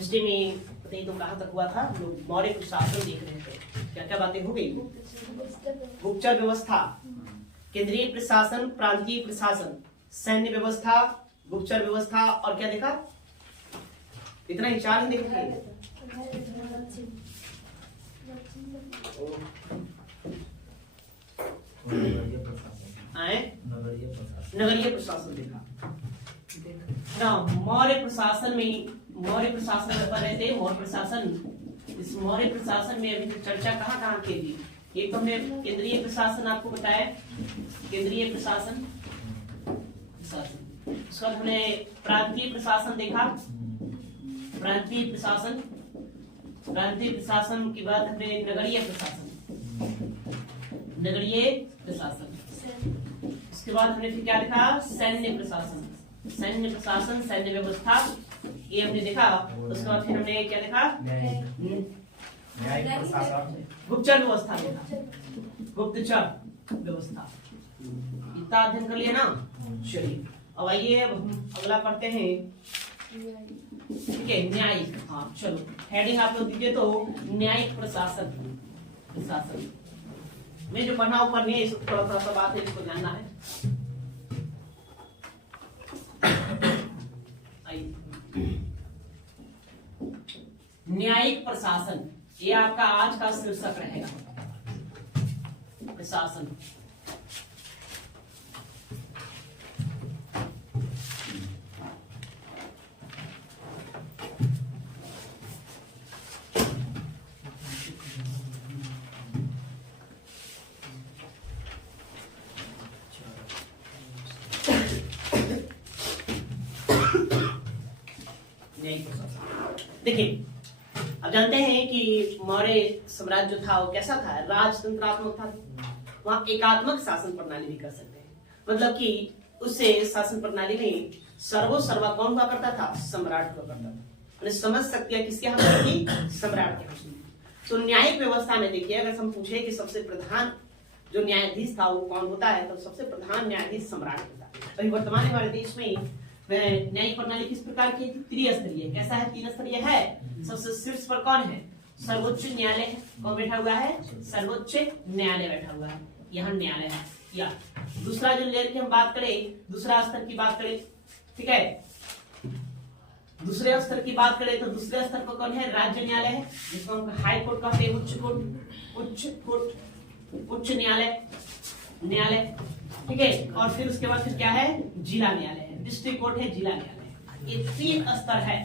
History में पता ही तो कहाँ तक हुआ था, लोग मौर्य प्रशासन देख रहे थे, क्या क्या बातें हो गई। गुप्तचर व्यवस्था, केंद्रीय प्रशासन, प्रांतीय प्रशासन, सैन्य व्यवस्था, गुप्तचर व्यवस्था और क्या देखा, इतना ही 4 ही देखे। नगरीय प्रशासन देखा ना। मौर्य प्रशासन में, मौर्य प्रशासन में बने थे, मौर्य प्रशासन, इस मौर्य प्रशासन में अभी चर्चा कहाँ कहाँ की थी। एक तो हमने केंद्रीय प्रशासन आपको बताया, केंद्रीय प्रशासन, उसके बाद हमने प्रांतीय प्रशासन देखा, प्रांतीय प्रशासन, प्रांतीय प्रशासन के बाद हमने नगरीय प्रशासन, नगरीय प्रशासन, उसके बाद हमने फिर क्या देखा, सैन्य प्रशासन, सैन्य प्रशासन, सैन्य व्यवस्था, ये हमने देखा। उसके बाद फिर हमने क्या देखा, गुप्तचर व्यवस्था देखा, गुप्तचर व्यवस्था, इतना अध्ययन कर लिया ना। चलिए अब आइए, अब हम अगला पढ़ते हैं, ठीक है, न्यायिक। हाँ चलो, हेडिंग आप लोग दीजिए तो न्यायिक प्रशासन, प्रशासन में जो पढ़ना ऊपर नहीं है, इसको थोड़ा थोड़ा सा बात है, इसको जानना है। न्यायिक प्रशासन, ये आपका आज का शीर्षक रहेगा, प्रशासन। देखिए, अब जानते हैं कि मौर्य साम्राज्य जो था वो कैसा था, राजतंत्रात्मक था। वहां एकात्मक शासन प्रणाली भी कर सकते हैं, मतलब कि उससे शासन प्रणाली में सर्वा कौन हुआ करता था, सम्राट हुआ करता था। समझ सकते हैं किसके हाथ में थी, सम्राट के हाथ में। तो न्यायिक व्यवस्था में देखिए, अगर हम पूछे कि सबसे प्रधान जो न्यायाधीश था वो कौन होता है, तो सबसे प्रधान न्यायाधीश सम्राट होता है। अभी वर्तमान हमारे देश में न्यायिक प्रणाली किस प्रकार की, त्रिस्तरीय। कैसा है, 3 स्तरीय है। सबसे शीर्ष पर कौन है, सर्वोच्च न्यायालय है। कौन बैठा हुआ है, सर्वोच्च न्यायालय बैठा हुआ है, यहाँ न्यायालय है। या दूसरा जो लेयर की हम बात करें, दूसरा स्तर की बात करें, ठीक है, दूसरे स्तर की बात करें तो दूसरे स्तर पर कौन है, राज्य न्यायालय है, जिसको हम हाई कोर्ट कहते हैं, उच्च कोर्ट, उच्च कोर्ट, उच्च न्यायालय, न्यायालय, ठीक है। और फिर उसके बाद फिर क्या है, जिला न्यायालय है, डिस्ट्रिक्ट कोर्ट है, जिला न्यायालय। ये 3 स्तर है,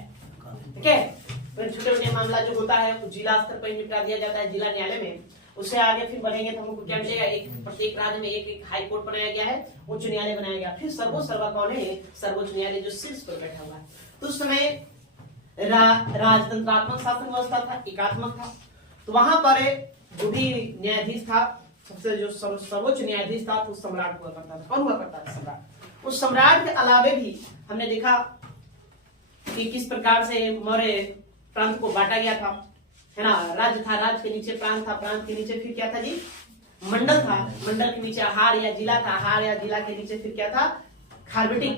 ठीक है। छोटे मोटे मामला जो होता है वो जिला स्तर पर निपटा दिया जाता है, जिला न्यायालय में। उससे आगे फिर बढ़ेंगे तो हमको क्या मिलेगा, एक प्रत्येक राज्य में एक हाई कोर्ट बनाया गया है, उच्च न्यायालय बनाया गया। फिर सर्वा कौन है, सर्वोच्च न्यायालय जो शीर्ष पर बैठा हुआ है। तो उस समय राजतंत्रात्मक शासन व्यवस्था था, एकात्मक था। तो वहां पर जो भी न्यायाधीश था, सबसे जो सर्वोच्च न्यायाधीश था, तो सम्राट हुआ करता था। कौन हुआ करता था, सम्राट। उस सम्राट के अलावे भी हमने देखा कि किस प्रकार से मौर्य प्रांत को बांटा गया था, है ना। राज्य था, राज्य के नीचे प्रांत था, प्रांत के नीचे फिर क्या था जी, मंडल था, मंडल के नीचे हार या जिला था, हार या जिला के नीचे फिर क्या था, खारवटी,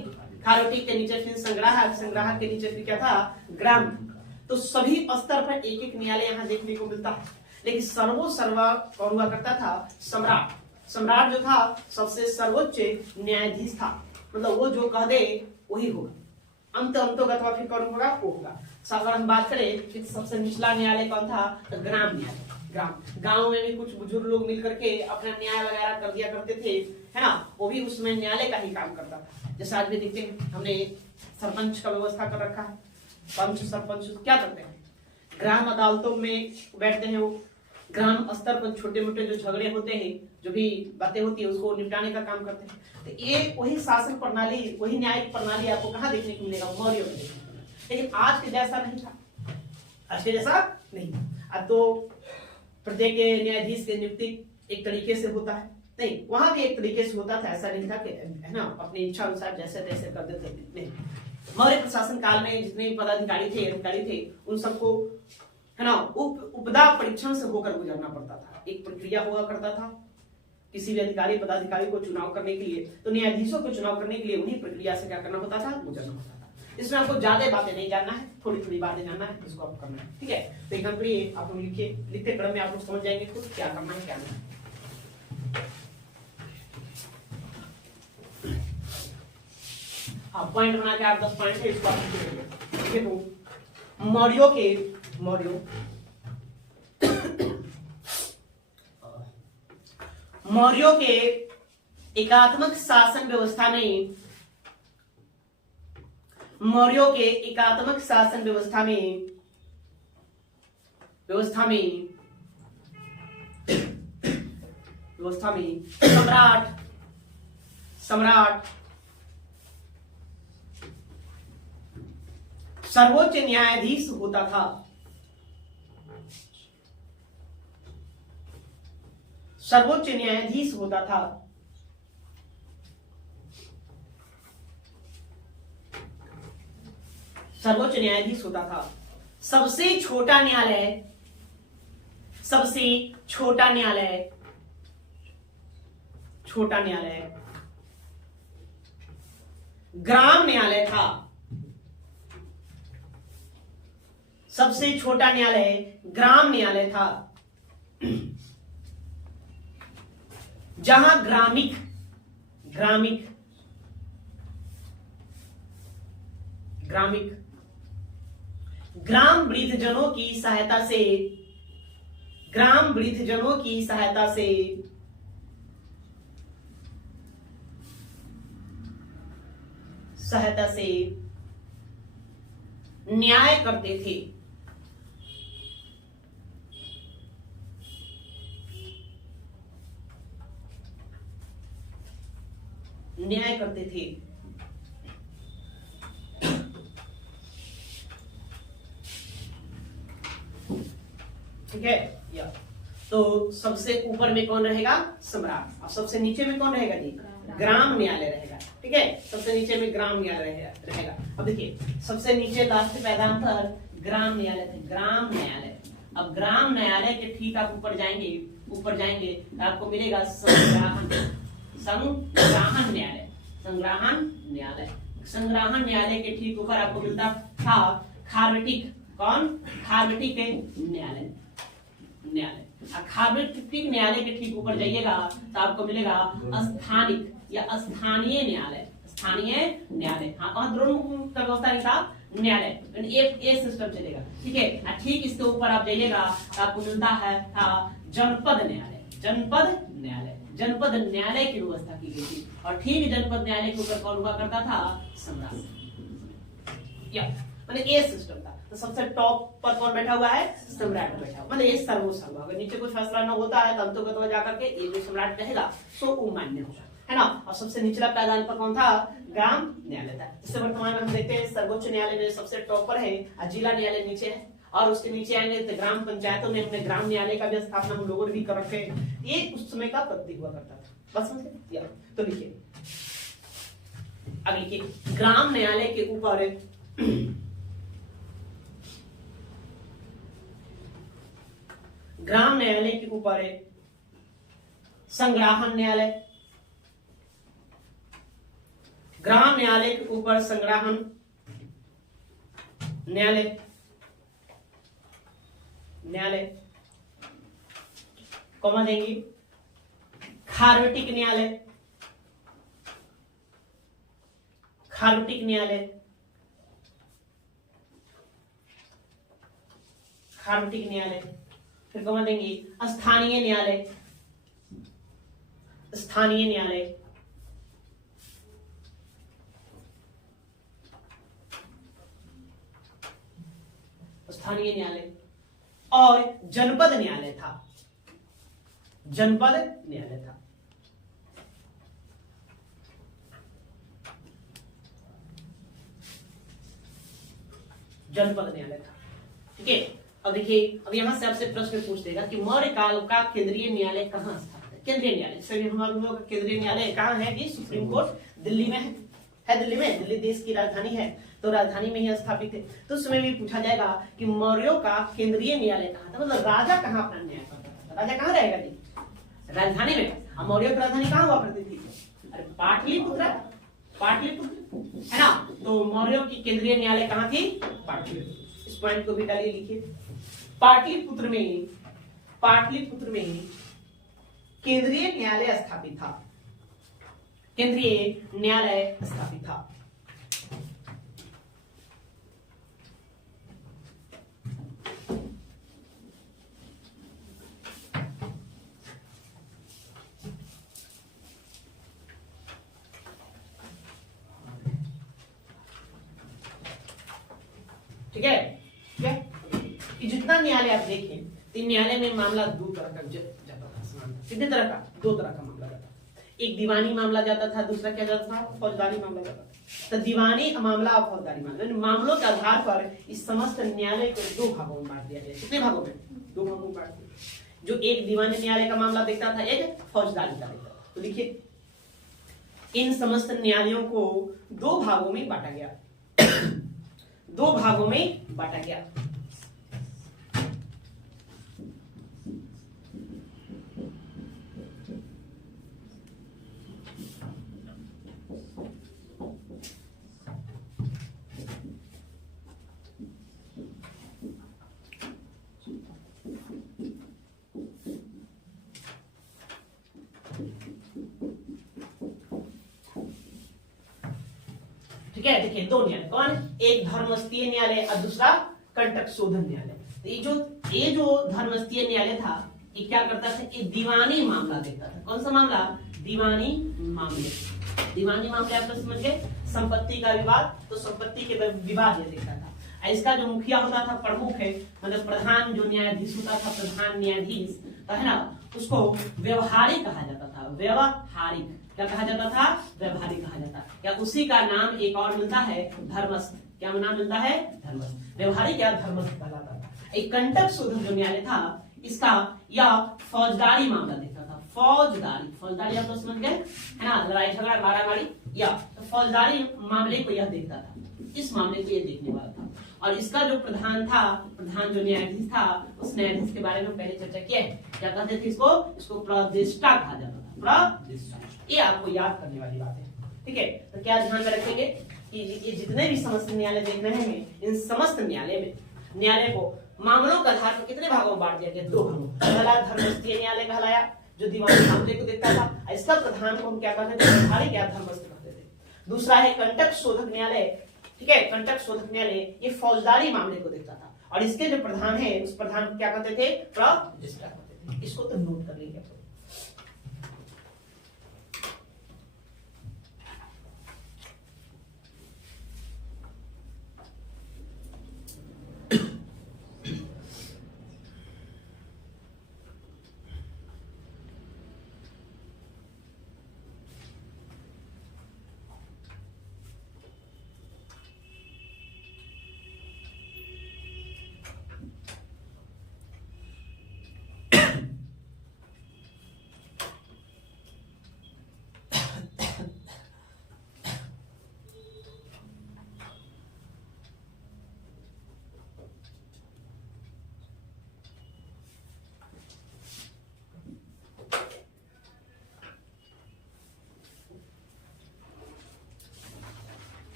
खारवटी के नीचे फिर संग्राहक, संग्राहक के नीचे फिर क्या था, ग्राम। तो सभी स्तर पर एक एक न्यायालय यहाँ देखने को मिलता है। लेकिन सर्वा कौन हुआ करता था, सम्राट। सम्राट जो था सबसे सर्वोच्च न्यायाधीश था, मतलब वो जो कह दे वही होगा, अंतोगत फिर कौन होगा, वो होगा। अगर हम बात करें कि सबसे निचला न्यायालय कौन था, तो ग्राम न्यायालय। ग्राम, गांव में भी कुछ बुजुर्ग लोग मिलकर के अपना न्याय वगैरह कर दिया करते थे, है ना। वो भी उसमें न्यायालय का ही काम करता था। जैसे आज भी देखते हैं, हमने सरपंच का व्यवस्था कर रखा है, पंच सरपंच क्या करते हैं, ग्राम अदालतों में बैठते हैं। वो ग्राम स्तर पर छोटे मोटे जो झगड़े होते हैं, जो भी बातें होती है, उसको निपटाने का काम करते हैं। तो ये वही शासन प्रणाली, वही न्यायिक प्रणाली आपको कहाँ देखने को मिलेगा, मौर्य में। लेकिन आज के जैसा नहीं था, आज के जैसा नहीं। अब तो प्रत्येक न्यायाधीश की नियुक्ति एक तरीके से होता है, नहीं, वहां भी एक तरीके से होता था। ऐसा नहीं था कि, है ना, अपनी इच्छा अनुसार जैसे तैसे कर देते नहीं। मौर्य प्रशासन काल में जितने पदाधिकारी थे, अधिकारी थे, उन सबको, है ना, उपदा परीक्षण से होकर गुजरना पड़ता था। एक प्रक्रिया हुआ करता था किसी भी अधिकारी पदाधिकारी को चुनाव करने के लिए। तो न्यायाधीशों को चुनाव करने के लिए उन्हीं प्रक्रिया से क्या करना होता था, गुजरना होता था। इसमें आपको ज्यादा बातें नहीं जानना है, थोड़ी थोड़ी बातें जानना है, इसको आपको करना है, ठीक है। तो एग्जाम्पल आप लोग लिखिए, लिखते क्रम में आप लोग समझ जाएंगे खुद क्या करना है क्या नहीं। पॉइंट बना के आप 10 पॉइंट है, इसको आप लिखिए। तो मौर्यों के एकात्मक शासन व्यवस्था में सम्राट सर्वोच्च न्यायाधीश होता था। सर्वोच्च न्यायाधीश होता था। सबसे छोटा न्यायालय ग्राम न्यायालय था। सबसे छोटा न्यायालय ग्राम न्यायालय था, जहां ग्राम वृद्धजनों की सहायता से न्याय करते थे। ठीक है। या तो सबसे ऊपर में कौन रहेगा? सम्राट। और सबसे नीचे में कौन रहेगा जी? ग्राम न्यायालय रहेगा। ठीक है, सबसे नीचे में ग्राम न्यायालय रहेगा। अब देखिए, सबसे नीचे लास्ट पैदान पर ग्राम न्यायालय थे, ग्राम न्यायालय। अब ग्राम न्यायालय के ठीक आप ऊपर जाएंगे तो आपको मिलेगा संग्राहन न्यायालय। संग्राहन न्यायालय के ठीक ऊपर आपको मिलता था खार्वेटिक न्यायालय। खार्वेटिक न्यायालय के ठीक ऊपर जाइएगा तो आपको मिलेगा स्थानिक या स्थानीय न्यायालय। हाँ, और दोनों का व्यवस्था नहीं था न्यायालय, एक सिस्टम चलेगा। ठीक है, ठीक इसके ऊपर आप जाइएगा तो आपको मिलता है था जनपद न्यायालय की व्यवस्था की गई थी। और ठीक जनपद न्यायालय के ऊपर कौन हुआ करता था? सम्राट। या मतलब ये सिस्टम था। तो सबसे टॉप पर कौन बैठा हुआ है? सम्राट बैठा हुआ, मतलब ये सर्वोच्च। अगर नीचे कुछ फैसला न होता है तो अंततः जाकर के ये जो सम्राट कहेगा सो वो मान्य होगा, है ना। और सबसे निचला पैदान पर कौन था? ग्राम न्यायालय था। जिससे वर्तमान में हम देखते हैं सर्वोच्च न्यायालय में सबसे टॉप पर है और जिला न्यायालय नीचे है। और उसके नीचे आएंगे तो ग्राम पंचायतों में हमने ग्राम न्यायालय का भी स्थापना हम लोगों ने भी कर रखे। ये उस समय का प्रतीक हुआ करता था। बस समझे? तो लिखिए, अब लिखिए ग्राम न्यायालय के ऊपर संग्राहन न्यायालय। ग्राम न्यायालय के ऊपर संग्राहन न्यायालय कॉमा देंगे। खार्वेटिक न्यायालय फिर कॉमा देंगे स्थानीय न्यायालय। और जनपद न्यायालय था। ठीक है। अब देखिए, अब यहाँ से आपसे प्रश्न पूछ देगा कि मौर्य काल का केंद्रीय न्यायालय कहाँ स्थापित है? केंद्रीय न्यायालय सभी हम लोगों का केंद्रीय न्यायालय कहाँ है? कि सुप्रीम कोर्ट दिल्ली में है। दिल्ली देश की राजधानी है, तो राजधानी में ही स्थापित है। तो उसमें भी पूछा जाएगा कि मौर्यों का केंद्रीय न्यायालय कहाँ था, मतलब राजा कहाँ अपना न्याय करता था। राजा कहाँ रहेगा जी? राजधानी में। मौर्यों की राजधानी कहाँ हुआ करती थी? अरे पाटलिपुत्र। है ना। तो मौर्यों की केंद्रीय न्यायालय कहाँ थी? पाटलिपुत्र। इस पॉइंट को भी डालिए, लिखिए। पाटलिपुत्र में केंद्रीय न्यायालय स्थापित था। केंद्रीय न्यायालय स्थापित था। ठीक है, ठीक है। कि जितना न्यायालय आप देखें, तीन न्यायालय में मामला दो तरह का जाता था। कितने तरह का? दो तरह का मामला जाता था। एक दीवानी मामला जाता था, दूसरा क्या जाता था? फौजदारी मामला जाता था। तो दीवानी मामला और फौजदारी मामला, मामलों के आधार पर इस समस्त न्यायालय को दो भागों में बांट दिया गया। कितने भागों में? दो भागों में बांट दिया। जो एक दीवानी न्यायालय का मामला देखता था, एक फौजदारी का देखता था। तो देखिए, इन समस्त न्यायालयों को दो भागों में बांटा गया। दो भागों में बांटा गया। ठीक है, देखिए दो न्यायालय कौन? एक धर्मस्थीय न्यायालय और दूसरा कंटक शोधन न्यायालय। तो ये जो धर्मस्थीय न्यायालय था, ये क्या करता था? ये दीवानी मामला देखता था। कौन सा मामला? दीवानी मामले। दीवानी मामले आप लोग समझ गए? संपत्ति का विवाद, तो संपत्ति के विवाद ये देखता था। इसका जो मुखिया होता था, प्रमुख है, मतलब प्रधान जो न्यायाधीश होता था, प्रधान न्यायाधीश, तो है ना, उसको व्यवहारिक कहा जाता था। व्यवहारिक क्या कहा जाता था? व्यवहारिक कहा जाता। क्या उसी का नाम एक और मिलता है? धर्मस्थ। क्या नाम मिलता है? धर्मस्थ। व्यवहारिक या धर्मस्थ कहलाता था। एक कंटक शोधन जो न्यायालय था, इसका या फौजदारी मामला देखता था। फौजदारी आप लोग समझ गए, है ना, लड़ाई झगड़ा मारामारी, या तो फौजदारी मामले को यह देखता था। इस मामले को यह देखने वाला था। और इसका जो प्रधान था, प्रधान जो न्यायाधीश था, उस न्यायाधीश के बारे में पहले चर्चा किया है। क्या कहते थे इसको? इसको प्रतिष्ठा कहा जाता था। प्रतिष्ठा, ये आपको याद करने वाली बात है। ठीक है, तो क्या ध्यान में रखेंगे कि ये जितने भी समस्त न्यायालय देख रहे हैं, इन समस्त न्यायालय को मामलों के आधार पर कितने भागों में बांट दिया गया? दो भागों। पहला धर्मस्थीय न्यायालय कहलाया, जो दीवानी मामले को देखता था। इसका प्रधान को हम क्या कहते थे? व्यवहारिक या धर्मस्थ कहते थे। दूसरा है कंटक शोधक न्यायालय। ठीक है, कंटक शोधक न्यायालय ये फौजदारी मामले को देखता था। और इसके जो प्रधान है, उस प्रधान को क्या कहते थे? प्रतिष्ठा कहते थे। इसको तो नोट कर लीजिए।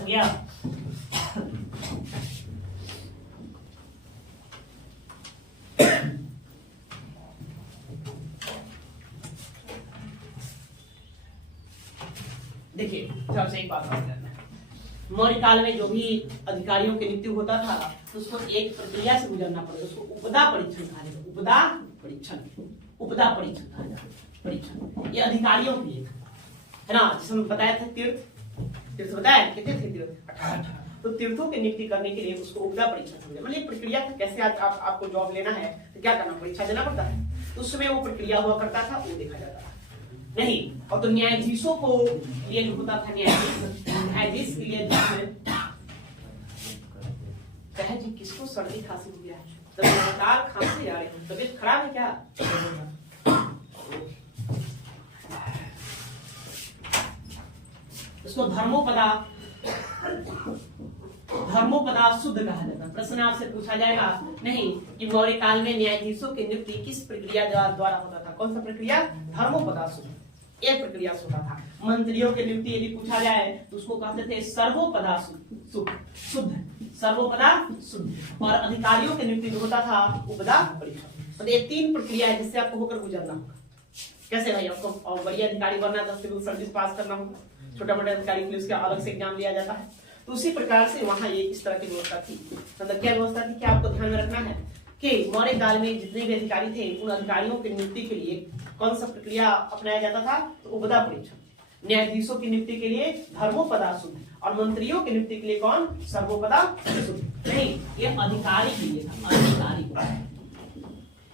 गया। देखिए, सबसे एक बात करना है, मौर्य काल में जो भी अधिकारियों की नियुक्ति होता था, तो उसको एक प्रक्रिया से गुजरना पड़ेगा। उसको उपदा परीक्षण कहा जाता है। उपदा परीक्षण कहा जाता है। परीक्षण ये अधिकारियों के लिए है ना। जिसमें बताया था तीर्थ बताया कितने थे? तीर्थ 18। तो तीर्थों की नियुक्ति करने के लिए उसको उपदा परीक्षा समझे। मतलब प्रक्रिया कैसे आपको जॉब लेना है तो क्या करना? परीक्षा देना पड़ता है। तो उसमें वो प्रक्रिया हुआ करता था, वो देखा जाता था नहीं। और तो न्यायाधीशों को लिए जो होता था, न्यायाधीश के लिए कहे जी किसको सर्दी खांसी हो गया है, तो लगातार खांसी आ रही है, तबीयत खराब है क्या? इसको धर्मोपदा शुद्ध कहा जाता है। प्रश्न आपसे पूछा जाएगा नहीं कि मौर्य काल में न्यायाधीशों की नियुक्ति किस प्रक्रिया द्वारा होता था? कौन सा प्रक्रिया? धर्मोपदा शुद्ध, ये प्रक्रिया से होता था। मंत्रियों की नियुक्ति यदि पूछा जाए तो उसको कहते थे सर्वोपदा शुद्ध, सर्वोपदा शुद्ध। और अधिकारियों की नियुक्ति जो होता था उपदा परीक्षण। तो ये 3 प्रक्रिया है जिससे आपको होकर गुजरना होगा। कैसे भाई? आपको और बढ़िया अधिकारी बनना है तो सिविल सर्विस पास करना होगा, छोटा मोटा अधिकारी के लिए उसका अलग से एग्जाम लिया जाता है। तो उसी प्रकार से वहां ये इस तरह की व्यवस्था थी। मतलब क्या व्यवस्था थी? क्या आपको ध्यान में रखना है कि मौर्य काल में जितने भी अधिकारी थे उन अधिकारियों की नियुक्ति के लिए कौन सा प्रक्रिया अपनाया जाता था? तो उपदा परीक्षण। न्यायाधीशों की नियुक्ति के लिए धर्मोपदा शुद्ध, और मंत्रियों की नियुक्ति के लिए कौन? सर्वोपदा शुद्ध। नहीं, ये अधिकारी के लिए था, अधिकारी को।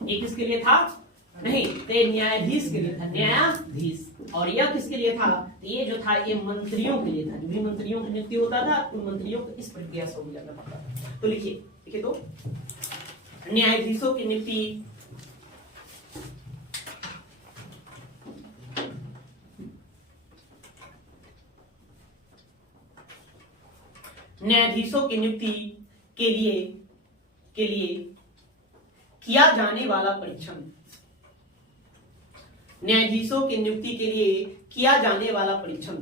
ये किसके लिए था? नहीं, तो न्यायाधीश के लिए था, न्यायाधीश। और यह किसके लिए था? ये जो था ये मंत्रियों के लिए था। जो भी मंत्रियों की नियुक्ति होता था उन मंत्रियों को इस प्रक्रिया से गुजरना पड़ता था। तो लिखिए तो न्यायाधीशों की नियुक्ति के लिए किया जाने वाला परीक्षण, न्यायाधीशों की नियुक्ति के लिए किया जाने वाला परीक्षण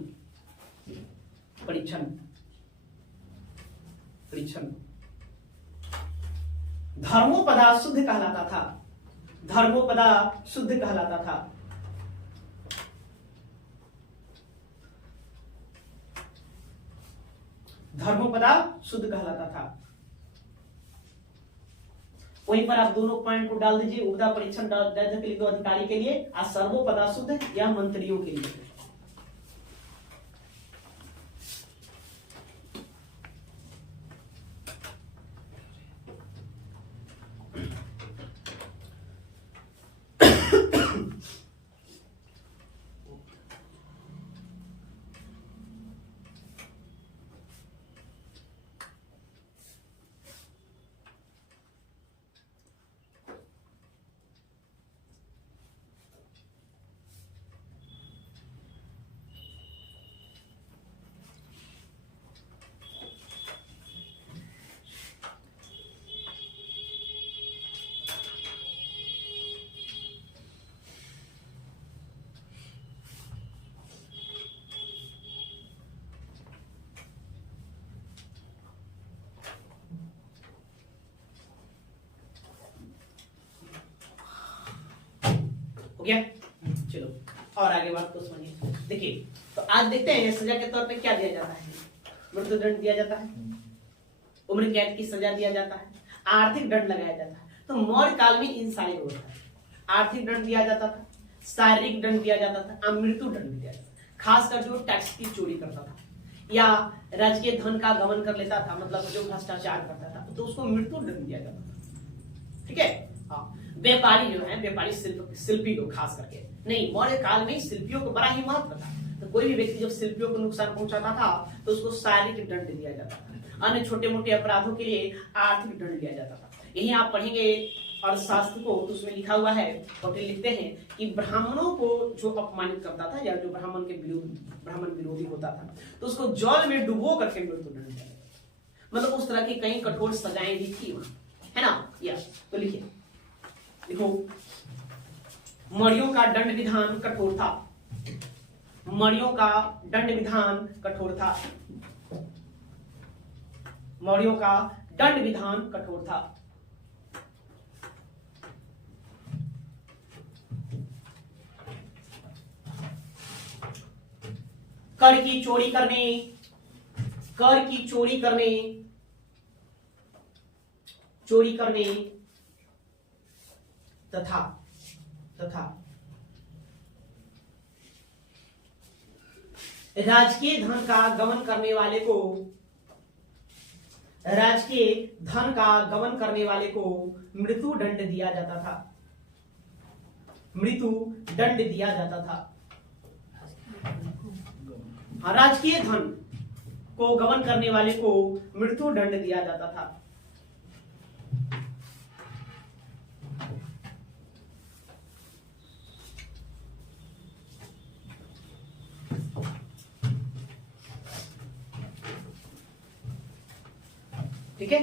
धर्मोपदा शुद्ध कहलाता था। धर्मोपदा शुद्ध कहलाता था। धर्मोपदा शुद्ध कहलाता था। वहीं पर आप दोनों पॉइंट को डाल दीजिए। उपदा परीक्षण के लिए तो अधिकारी के लिए, और सर्वोपदा शुद्ध या मंत्रियों के लिए। हो गया? चलो और आगे बात को समझिए। देखिए तो आज देखते हैं सजा के तौर पे क्या दिया जाता है। मृत्युदंड दिया जाता है, उम्र कैद की सजा दिया जाता है, आर्थिक दंड लगाया जाता है। तो मौर्य काल में इन सारी व्यवस्था है। आर्थिक दंड दिया जाता था, शारीरिक दंड दिया जाता था, मृत्यु दंड दिया जाता था। खासकर जो टैक्स की चोरी करता था या राजकीय धन का गमन कर लेता था, मतलब जो भ्रष्टाचार करता था, तो उसको मृत्यु दंड दिया जाता था। ठीक है? हाँ, व्यापारी जो है, व्यापारी शिल्पी लोग खास करके, नहीं मौर्य काल में शिल्पियों को बड़ा ही महत्व था। तो कोई भी व्यक्ति जब शिल्पियों को नुकसान पहुंचाता था तो उसको शारीरिक दंड दिया जाता था। अन्य छोटे मोटे अपराधों के लिए आर्थिक दंड दिया जाता था। यही आप पढ़ेंगे अर्थशास्त्र को, तो उसमें लिखा हुआ है, वकील लिखते हैं कि ब्राह्मणों को जो अपमानित करता था या जो ब्राह्मण विरोधी होता था, तो उसको जल में डुबो करके मृत्युदंड दिया। मतलब उस तरह की कई कठोर सजाएं भी थी वहां, है ना? यस, तो लिखिए, देखो मौर्यों का दंड विधान कठोर था। मौर्यों का दंड विधान कठोर था। मौर्यों का दंड विधान कठोर था। कर की चोरी करने तथा राजकीय धन का गमन करने वाले को मृत्यु दंड दिया जाता था। राजकीय धन को गमन करने वाले को मृत्यु दंड दिया जाता था। ठीक है?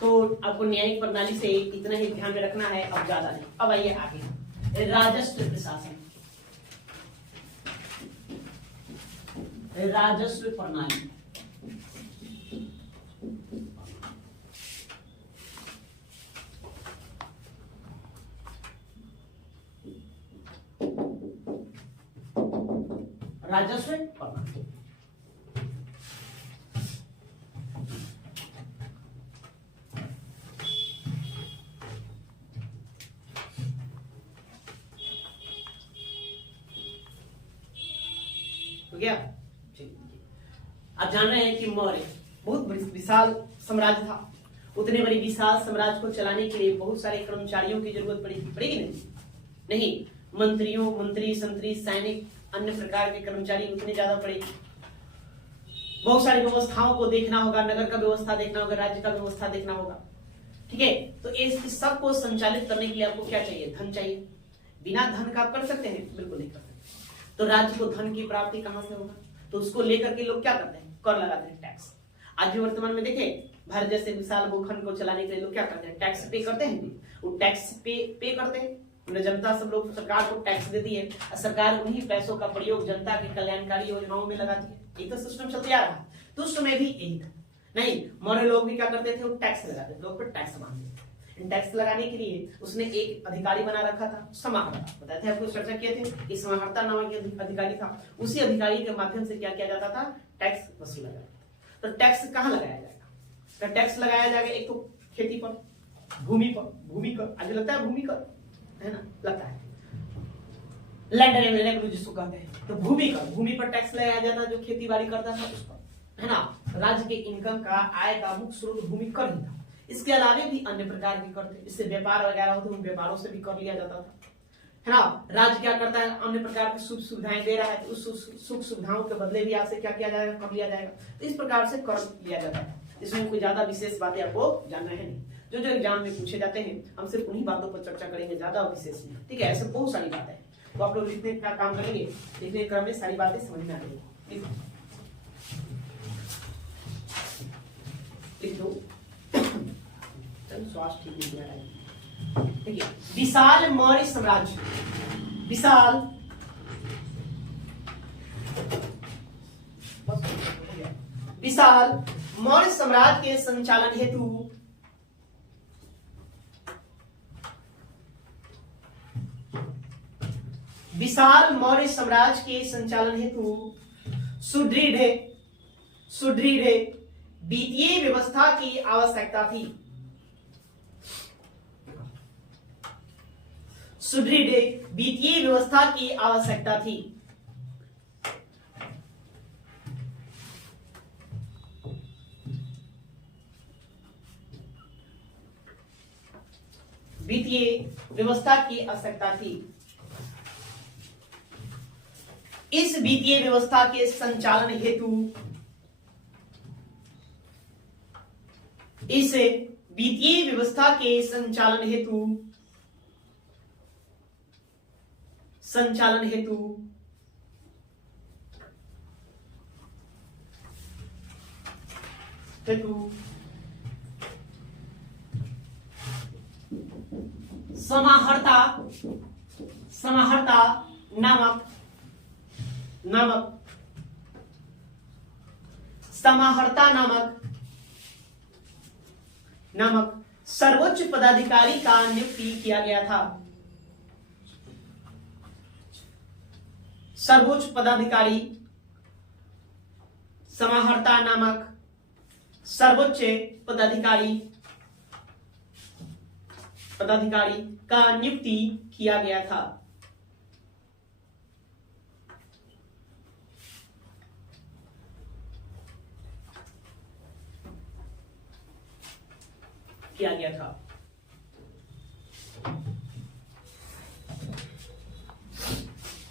तो आपको न्यायिक प्रणाली से इतना ही ध्यान में रखना है, अब ज्यादा नहीं। अब आइए आगे। राजस्व प्रशासन, राजस्व प्रणाली। राजस्व प्रणाली। हो गया। आप जान रहे हैं कि मौर्य बहुत बड़ी विशाल साम्राज्य था। उतने बड़ी विशाल साम्राज्य को चलाने के लिए बहुत सारे कर्मचारियों की जरूरत पड़ेगी नहीं, मंत्रियों, मंत्री, संतरी, सैनिक, अन्य प्रकार के कर्मचारी उतने ज्यादा पड़ेगी। बहुत सारी व्यवस्थाओं को देखना होगा, नगर का व्यवस्था देखना होगा, राज्य का व्यवस्था देखना होगा। ठीक है, तो इस सब को संचालित करने के लिए आपको क्या चाहिए? धन चाहिए। बिना धन का आप कर सकते हैं? बिल्कुल नहीं कर सकते। तो राज्य को धन की प्राप्ति कहां से होगा? तो उसको लेकर के लोग क्या करते हैं? कर लगाते हैं, टैक्स। आज भी वर्तमान में देखें, भारत जैसे विशाल भूखंड को चलाने के लिए लोग क्या करते हैं? टैक्स पे करते हैं। वो टैक्स पे करते हैं, जनता सब लोग सरकार को टैक्स देती है और सरकार उन्हीं पैसों का प्रयोग जनता की कल्याणकारी योजनाओं में लगाती है। ये तो सिस्टम चलते आ रहा है। तो उस समय भी यही था। नहीं, मौर्य लोग भी क्या करते थे? वो टैक्स लगाते थे, लोग पर टैक्स बांधते थे। टैक्स लगाने के लिए उसने एक अधिकारी बना रखा था, समाहर्ता। बताते हैं आपको, चर्चा किए थे कि समाहर्ता नामक अधिकारी था। उसी अधिकारी के माध्यम से क्या किया जाता था? टैक्स वसूला जाता था। तो टैक्स कहाँ लगाया जाएगा? तो टैक्स लगाया जाएगा एक तो खेती पर, भूमि कर, आज लगता है भूमि कर, है ना, लगता है लैंड रेवेन्यू जिसको कहते हैं। तो भूमि पर टैक्स लगाया जाता, जो खेती बाड़ी करता था उस पर, है ना। राज्य के इनकम का, आय का मुख्य स्रोत भूमि कर ही था। इसके अलावे भी अन्य प्रकार के कर थे, इससे व्यापार वगैरह होते, उन व्यापारों से भी कर लिया जाता था, है ना। राज्य क्या करता है? अन्य प्रकार की सुख सुविधाएं दे रहा है, तो उस सुख सुविधाओं के बदले भी आपसे क्या किया जाएगा? कर लिया जाएगा। तो इस प्रकार से कर लिया जाता है। इसमें कोई ज्यादा विशेष बातें आपको जानना है नहीं, जो एग्जाम में पूछे जाते हैं हम सिर्फ उन्हीं बातों पर चर्चा करेंगे, ज्यादा विशेष नहीं। ठीक है, ऐसे बहुत सारी बातें हैं, तो आप लोग लिखने का काम करेंगे, लिखने क्रम में सारी बातें समझ में आ जाएगी। लिख दो, स्वास्थ्य ठीक नहीं है। देखिए, विशाल मौर्य साम्राज्य, विशाल मौर्य साम्राज्य के संचालन हेतु विशाल मौर्य साम्राज्य के संचालन हेतु सुदृढ़ वित्तीय व्यवस्था की आवश्यकता थी। सुदृढ़ वित्तीय व्यवस्था की आवश्यकता थी। वित्तीय व्यवस्था की आवश्यकता थी। इस वित्तीय व्यवस्था के संचालन हेतु समाहर्ता नामक सर्वोच्च पदाधिकारी का नियुक्ति किया गया था। सर्वोच्च पदाधिकारी, समाहर्ता नामक सर्वोच्च पदाधिकारी का नियुक्ति किया गया था।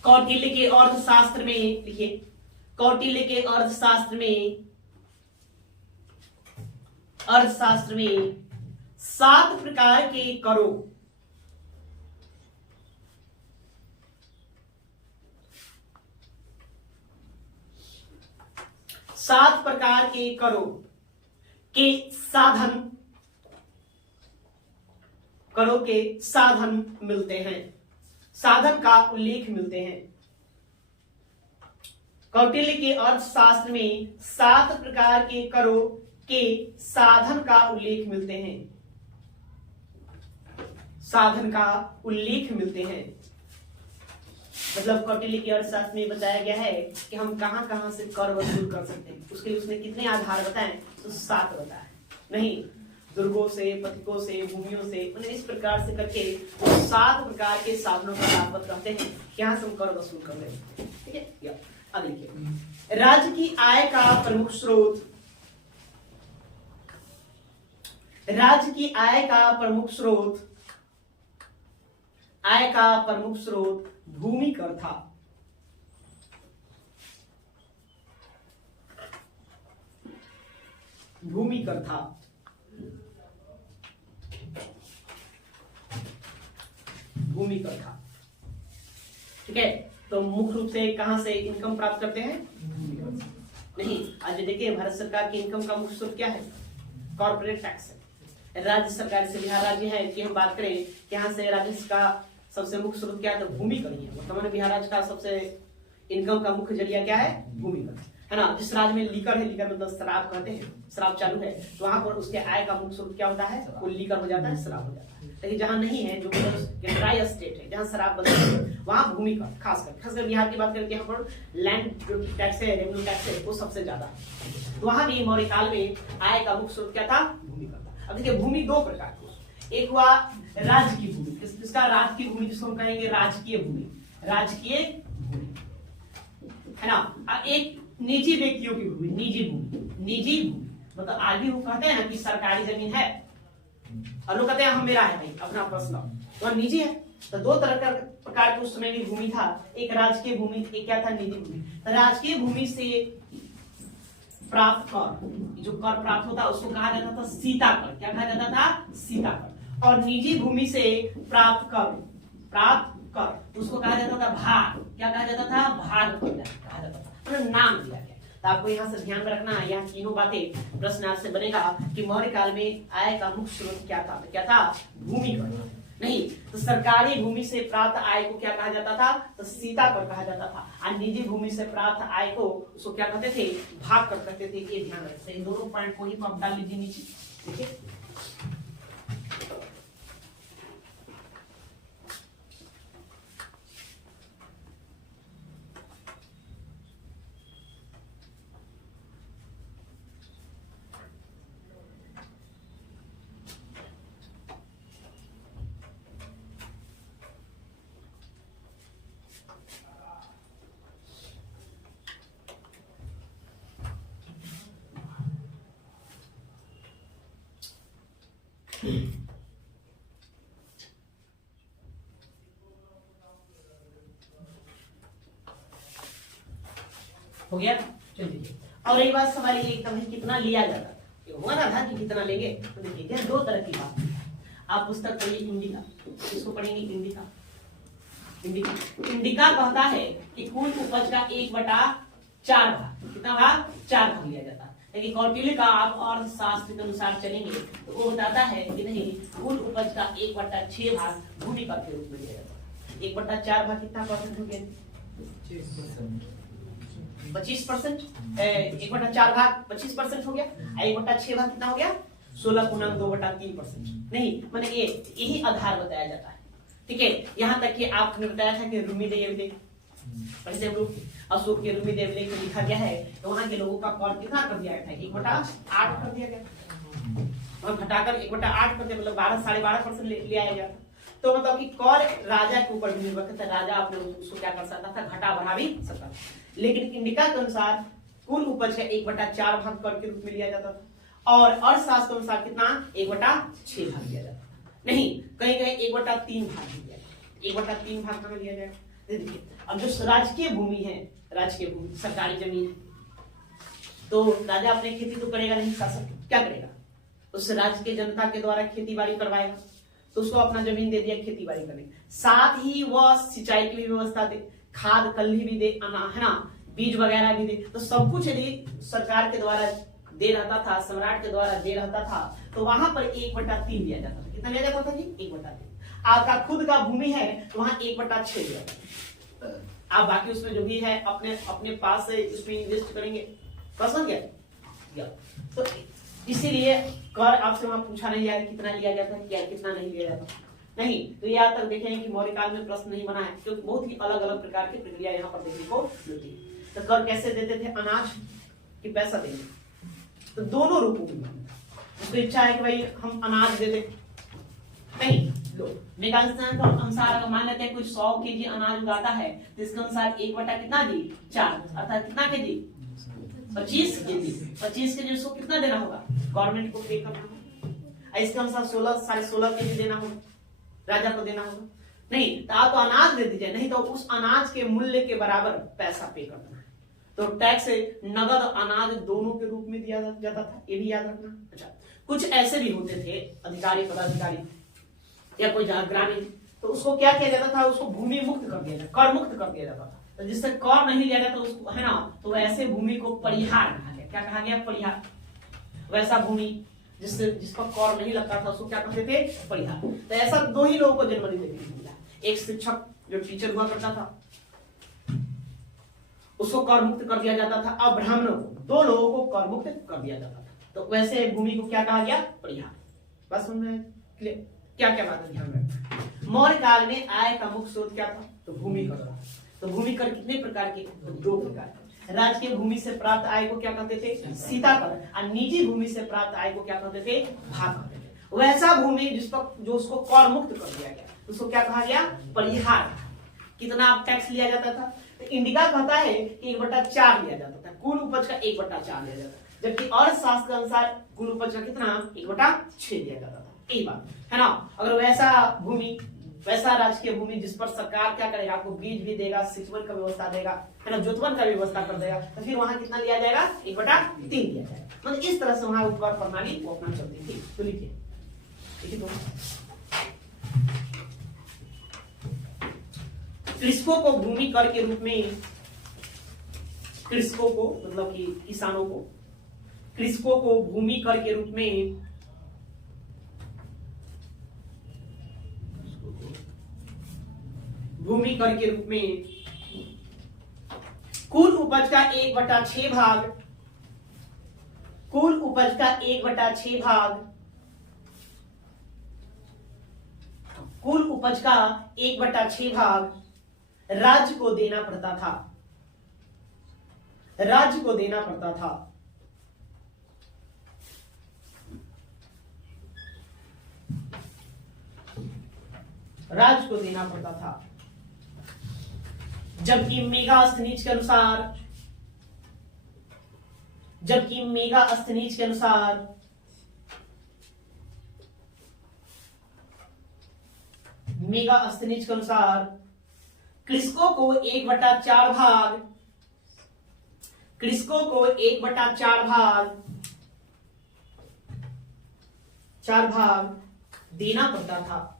कौटिल्य के अर्थशास्त्र में लिखिए, कौटिल्य के अर्थशास्त्र में 7 प्रकार के करों, 7 प्रकार के करों के साधन मिलते हैं। साधन का उल्लेख मिलते हैं। कौटिल्य के अर्थशास्त्र में 7 प्रकार के करों के साधन का उल्लेख मिलते हैं। साधन का उल्लेख मिलते हैं मतलब कौटिल्य के अर्थशास्त्र में बताया गया है कि हम कहां कहां से कर वसूल कर सकते हैं। उसके लिए उसने कितने आधार बताए? तो 7 बताए। नहीं, दुर्गों से, पथिकों से, भूमियों से, उन्हें इस प्रकार से करके वो 7 प्रकार के साधनों का लाभ कहते हैं कि यहां से हम कर वसूल कर रहे हैं। ठीक है, अब देखिए, राज्य की आय का प्रमुख स्रोत, राज्य की आय का प्रमुख स्रोत, आय का प्रमुख स्रोत भूमि कर था। भूमि कर था। भूमि कर था। ठीक है, तो मुख्य रूप से कहां से इनकम प्राप्त करते हैं? नहीं, आज देखिए भारत सरकार की इनकम का मुख्य स्रोत क्या है? कॉर्पोरेट टैक्स है। राज्य सरकार से बिहार राज्य है कि हम बात करें कि यहाँ से राजस्व का सबसे मुख्य स्रोत क्या है? तो भूमि कर ही है। वर्तमान बिहार राज्य का सबसे इनकम का मुख्य जरिया क्या है? भूमि कर है ना। जिस राज्य में लीकर है, लीकर मतलब शराब कहते हैं, शराब चालू है, तो वहां पर उसके आय का मुख्य स्रोत क्या होता है? वो लीकर हो जाता है, शराब हो जाता है। लेकिन जहां नहीं है, जो ड्राई स्टेट है, जहां शराब बनती है, वहां भूमि कर, खासकर बिहार की बात करके यहाँ पर लैंड जो टैक्स है, रेवेन्यू टैक्स है, वो सबसे ज्यादा है। तो वहां भी मौर्य काल में आय का मुख्य स्रोत क्या था? भूमि कर था। अब देखिए, भूमि 2 प्रकार की, एक हुआ राज्य की भूमि, किसका? राज्य की भूमि, जिसको हम कहेंगे राजकीय भूमि, राजकीय भूमि है ना। एक निजी व्यक्तियों की भूमि, निजी भूमि, निजी भूमि मतलब आदमी वो कहते हैं ना कि सरकारी जमीन है और लोग कहते हैं हम मेरा है भाई, अपना पर्सनल, तो निजी है। तो 2 तरह का प्रकार के उस समय भी भूमि था, एक राजकीय भूमि, एक क्या था? निजी भूमि। तो राजकीय भूमि से प्राप्त कर, जो कर प्राप्त होता उसको कहा जाता था सीता कर। क्या कहा जाता था? सीता कर। और निजी भूमि से प्राप्त कर उसको कहा जाता था भाग। क्या कहा जाता था? भाग कहा जाता था, मतलब नाम दिया गया। तो आपको यहाँ से ध्यान में रखना है, यह तीनों बातें प्रश्न आपसे बनेगा कि मौर्य काल में आय का मुख्य स्रोत क्या था? क्या था? भूमि कर। नहीं, तो सरकारी भूमि से प्राप्त आय को क्या कहा जाता था? तो सीता कर कहा जाता था। और निजी भूमि से प्राप्त आय को उसको क्या कहते थे? भाग कर कहते थे। ये ध्यान रखते हैं, दोनों पॉइंट को ही आप डाल लीजिए नीचे। देखिए, हो गया। चलिए, और एक बात सवाल ये एकदम कितना लिया जाता था? ये हुआ ना था कि कितना लेंगे। तो देखिए, 2 तरह की बात। आप पुस्तक पढ़िए इंडिका, इसको पढ़ेंगे इंडिका। इंडिका कहता है कि कुल उपज का 1/4 भाग, कितना भाग? 4 भाग लिया जाता है। लेकिन कौटिल्य का आप अर्थशास्त्र के अनुसार चलेंगे तो वो बताता है कि नहीं, कुल उपज का 1/6 भाग भूमि कर के रूप में लिया जाता है। 1/4 भाग कितना परसेंट हो गया? 25%। 1/4 भाग 25% हो गया। 1/6 भाग कितना हो गया? 16.2/3%। नहीं, मैंने यही आधार बताया जाता है। ठीक है, यहाँ तक कि आपने बताया था कि रूमी देवले, अशोक के रूमी देवले को लिखा गया है, तो वहां के लोगों का कर कितना कर दिया गया था? 1/8 कर दिया गया, और घटाकर 1/8 कर दिया, मतलब 12.5% ले आया गया। तो मतलब कि कर राजा के ऊपर भी निर्भर करता है, राजा अपने उसको क्या कर सकता था? घटा बढ़ा भी सकता था। लेकिन इंडिका के अनुसार कुल उपज का 1/4 भाग कर के रूप में लिया जाता था, और अर्थशास्त्र के अनुसार कितना? 1/6 भाग लिया जाता था। नहीं, कहीं कहीं 1/3 भाग लिया जाता। 1/3 भाग कहाँ लिया जाएगा? देखिए, अब जो राजकीय भूमि है, राजकीय भूमि सरकारी जमीन है, तो राजा अपने खेती तो करेगा नहीं, शासक क्या करेगा? उस राज्य के जनता के द्वारा खेती बाड़ी करवाएगा, तो उसको अपना जमीन दे दिया खेती बाड़ी करने, साथ ही वह सिंचाई की भी व्यवस्था दे, खाद कल्ली भी दे, है ना, बीज वगैरह भी दे। तो सब कुछ यदि सरकार के द्वारा दे रहता था, सम्राट के द्वारा दे रहता था, तो वहां पर 1/3 लिया जाता था। कितना लिया जाता था जी? 1/3। आपका खुद का भूमि है तो वहां 1/6 दिया, आप बाकी उसमें जो भी है अपने अपने पास से इसमें इन्वेस्ट करेंगे। समझ गया? तो इसीलिए कर आपसे वहां पूछा नहीं जाएगा कितना लिया जाता है, क्या कितना नहीं लिया जाता नहीं। तो यहाँ तक देखेंगे कि मौर्य काल में प्रश्न नहीं बना है, क्योंकि बहुत ही अलग अलग प्रकार की प्रक्रिया यहाँ पर देखने को मिलती है। तो कर कैसे देते थे, अनाज की पैसा देंगे, तो दोनों रूपों में उसको इच्छा है कि भाई हम अनाज दे दे, नहीं लो मेगास्थान के अनुसार अगर मान लेते हैं कुछ 100 केजी अनाज उगाता है तो इसके अनुसार 1/4 कितना दी 4, अर्थात कितना केजी 25 केजी। 25 केजी उसको कितना देना होगा, गवर्नमेंट को पे करना होगा। इसके अनुसार 16 केजी देना होगा, राजा को देना होगा। नहीं तो आप तो अनाज दे दीजिए, नहीं तो उस अनाज के मूल्य के बराबर पैसा पे करना है। तो टैक्स नगद अनाज दोनों के रूप में दिया जाता था, ये भी याद रखना। अच्छा, कुछ ऐसे भी होते थे अधिकारी पदाधिकारी या कोई ग्रामीण, तो उसको क्या किया जाता था, उसको भूमि मुक्त कर दिया जाता, कर मुक्त कर दिया जाता था। तो जिससे कर नहीं लिया जाता उसको, है ना, तो वैसे भूमि को परिहार कहा गया। क्या कहा गया, परिहार। वैसा भूमि जिस पर कर नहीं लगता था उसको क्या कहते थे, परिहार। तो ऐसा दो ही लोगों को जनरली देखने को मिला, एक शिक्षक जो टीचर हुआ करता था उसको कर मुक्त कर दिया जाता था, अब ब्राह्मणों को, दो लोगों को कर मुक्त कर दिया जाता था। तो वैसे भूमि को क्या कहा गया, परिहार। बस उनमें क्या क्या बात है ध्यान में। मौर्य काल में आय का मुख्य स्रोत क्या था, तो भूमि कर था। तो भूमि कर कितने प्रकार के, तो 2 प्रकार के। राजकीय भूमि से प्राप्त आय को क्या कहते थे, सीता कर, और निजी भूमि से प्राप्त आय को क्या कहते थे, भाग कहते थे। वैसा भूमि जिस पर जो उसको कर मुक्त कर दिया गया उसको क्या कहा गया, परिहार। कितना टैक्स लिया जाता था, तो इंडिका कहता है कि 1/4 लिया जाता था, कुल उपज का 1/4 लिया जाता था, जबकि अर्थशास्त्र के अनुसार कुल उपज का कितना 1/6 लिया जाता था। यही बात है ना। अगर वैसा भूमि, वैसा राजकीय भूमि जिस पर सरकार क्या करेगा, आपको बीज भी देगा, सिंचाई का व्यवस्था देगा, है ना, जोतवन का व्यवस्था कर देगा, तो फिर वहां कितना लिया जाएगा, 1/3 लिया जाएगा। मतलब इस तरह से वहां उपकर प्रणाली वो अपना चलती थी। तो लिखिए, कृषकों को भूमि कर के रूप में, कृषकों को मतलब कि किसानों को, कृषकों को भूमि कर के रूप में भूमि कर के रूप में कुल उपज का 1/6 भाग, कुल उपज का 1/6 भाग, कुल उपज का 1/6 भाग राज्य को देना पड़ता था, राज्य को देना पड़ता था। राज्य को देना पड़ता था। जबकि मेगा अस्थनीज के अनुसार, जबकि मेगा अस्थनीज के अनुसार मेगा अस्थनीज के अनुसार कृषकों को 1/4 भाग, कृषकों को 1/4 भाग 4 भाग देना पड़ता था।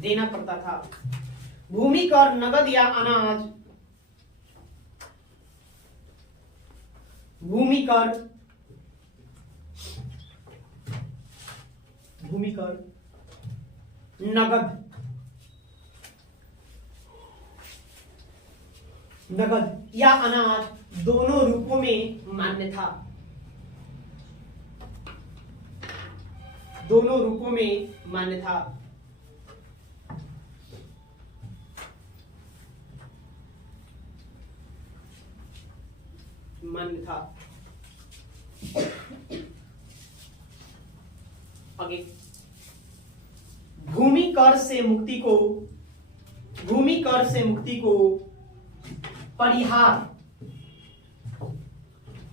देना पड़ता था। भूमि कर नगद या अनाज, भूमि कर नगद या अनाज दोनों रूपों में मान्य था, दोनों रूपों में मान्य था। मान्य था। आगे भूमि कर से मुक्ति को, भूमि कर से मुक्ति को परिहार,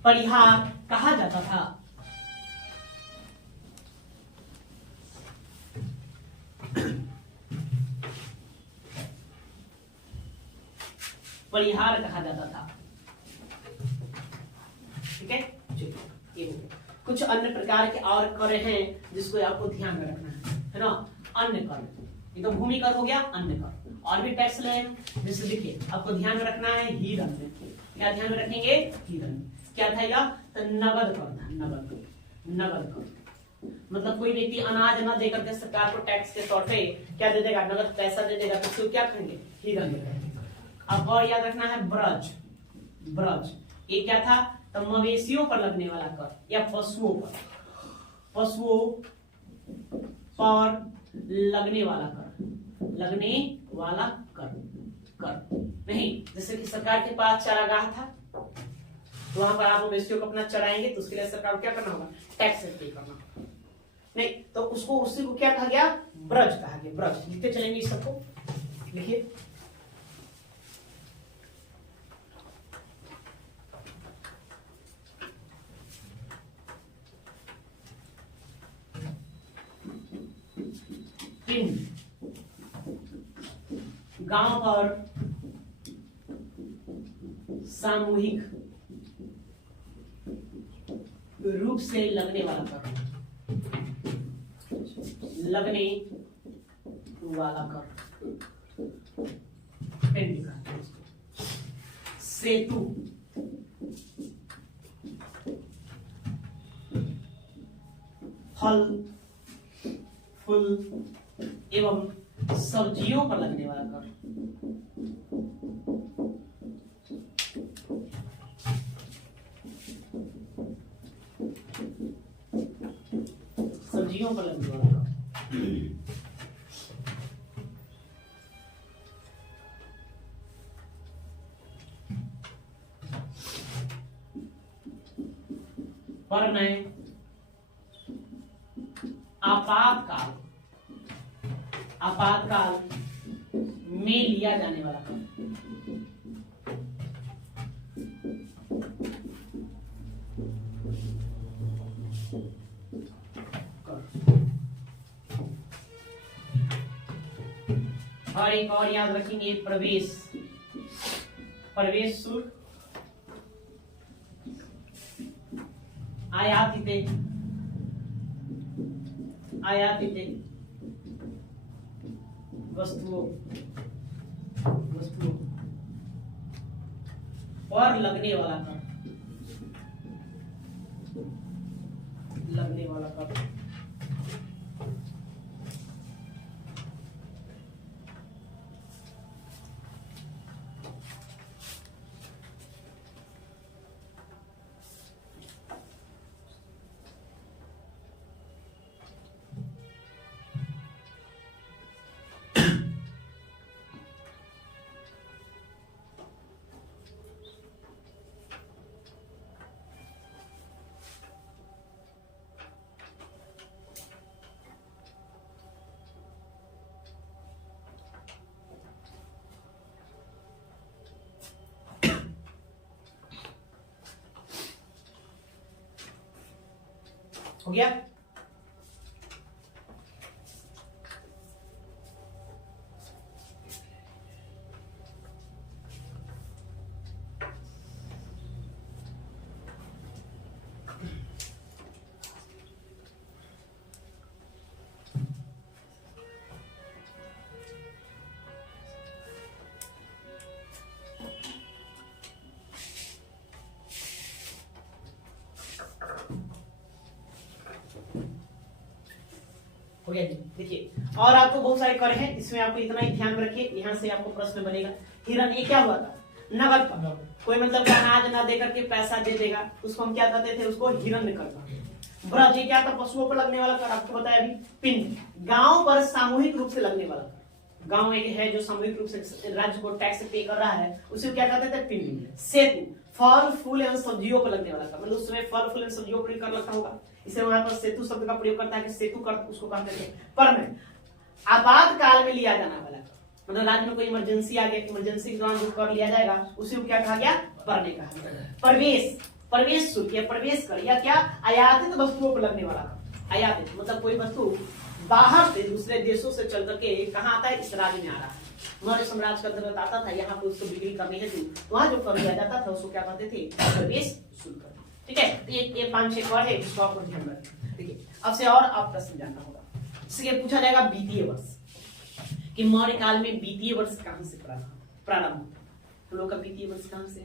परिहार कहा जाता था। परिहार कहा जाता था। ठीक है, ये कुछ अन्य प्रकार के और कर हैं जिसको आपको ध्यान में रखना है ना। अन्य कर, ये तो भूमि कर हो गया, अन्न कर, और भी टैक्स लगेगा। जैसे देखिए आपको ध्यान में रखना है हीरन में, क्या ध्यान में रखेंगे, हीरन क्या था, तो नगद कर था, नगद कर मतलब कोई व्यक्ति अनाज न देकर के सरकार को टैक्स के तौर पे क्या दे देगा, नगद पैसा दे देगा, तो उसको क्या कहेंगे, हीरन देगा। अब और याद रखना है ब्रज, ब्रज ये क्या था, तो मवेशियों पर लगने वाला कर या पशुओं पर, पशुओं पर लगने वाला कर, लगने वाला कर, कर नहीं, जैसे कि सरकार के पास चारागाह था तो वहां पर आप मवेशियों को अपना चराएंगे तो उसके लिए सरकार को क्या करना होगा, टैक्स पे करना होगा। नहीं तो उसको, उसी को क्या कहा गया, ब्रज कहा गया, ब्रज। लिखते चलेंगे इस सबको, लिखिए पिंड, गांव पर सामूहिक रूप से लगने वाला कर, लगने वाला कर, पिंड का। सेतु, फल फूल एवं सब्जियों पर लगने वाला कर, सब्जियों पर लगने वाला कर। पर मैं आपातकाल, आपातकाल में लिया जाने वाला कर, और एक और याद रखेंगे प्रवेश, प्रवेश शुल्क, आयातिते, आयातिते वस्तुओं, वस्तुओं और लगने वाला कर, लगने वाला कर। हो गया। हो गया जी। देखिए और आपको बहुत सारे कर हैं, इसमें आपको इतना ही ध्यान रखिए, यहाँ से आपको प्रश्न बनेगा। हिरन ये क्या हुआ था, नगद का, कोई मतलब अनाज ना देकर के पैसा दे देगा, उसको हम क्या कहते थे, उसको हिरन करना। ब्रज ये क्या था, पशुओं पर लगने वाला कर, आपको बताया अभी। पिंड गांव पर सामूहिक रूप से लगने वाला कर, गांव एक है जो सामूहिक रूप से राज्य को टैक्स पे कर रहा है, उसे क्या कहते थे, पिंड। सेतु फल फूल एवं सब्जियों पर लगने वाला कर, मतलब उस समय फल फूल एवं सब्जियों पर कर लगता होगा, इसे वहां पर सेतु शब्द का प्रयोग करता है कि सेतु कर उसको कहते थे। पर में आपातकाल में लिया जाने वाला कर, मतलब राज्य में कोई इमरजेंसी आ गया, इमरजेंसी के दौरान जो कर लिया जाएगा उसी को क्या कहा गया, परने कहा। प्रवेश, प्रवेश शुल्क या प्रवेश कर या क्या, आयातित वस्तुओं पर लगने वाला कर। आयातित मतलब कोई वस्तु बाहर से दूसरे देशों से चल करके कहाँ आता है, इस राज्य में आ रहा है, मौर्य साम्राज्य के अंतर्गत आता था, यहाँ पर उसको बिक्री करनी है तो वहां जो कर लिया जाता था उसको क्या कहते थे, प्रवेश शुल्क। ठीक है, तो ये 5-6 कर है जिसको आपको ध्यान रखना। ठीक है, अब से और आप प्रश्न जानना होगा, इसके पूछा जाएगा वित्तीय वर्ष। कि मौर्य काल में वित्तीय वर्ष कहां से प्रारंभ होता है? हम लोग का वित्तीय वर्ष कहां से?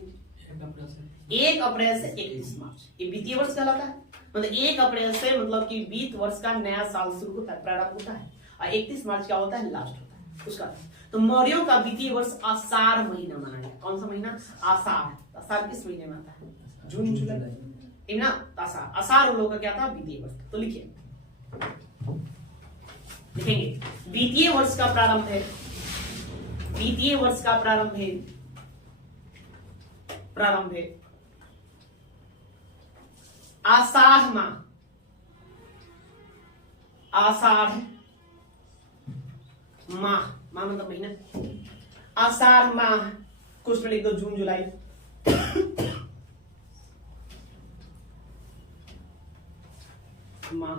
1 अप्रैल से 31 मार्च, ये वित्तीय वर्ष कहलाता है। मतलब 1 अप्रैल से मतलब कि वित्त वर्ष का नया साल शुरू होता है, प्रारंभ होता है, और 31 मार्च क्या होता है? लास्ट होता है उसका। तो मौर्यों का वित्तीय वर्ष आषाढ़ महीना माना गया। कौन सा महीना? आषाढ़। आषाढ़ किस महीने में आता है? जून जुलाई ना। आषाढ़, आषाढ़ उन लोगों का क्या था? वित्तीय वर्ष। तो लिखिए, लिखेंगे वित्तीय वर्ष का प्रारंभ है, वित्तीय वर्ष का प्रारंभ है, प्रारंभ है आषाढ़ माह, आषाढ़ माह, माह मतलब महीना, आषाढ़ माह कुछ लिख दो, जून जुलाई माह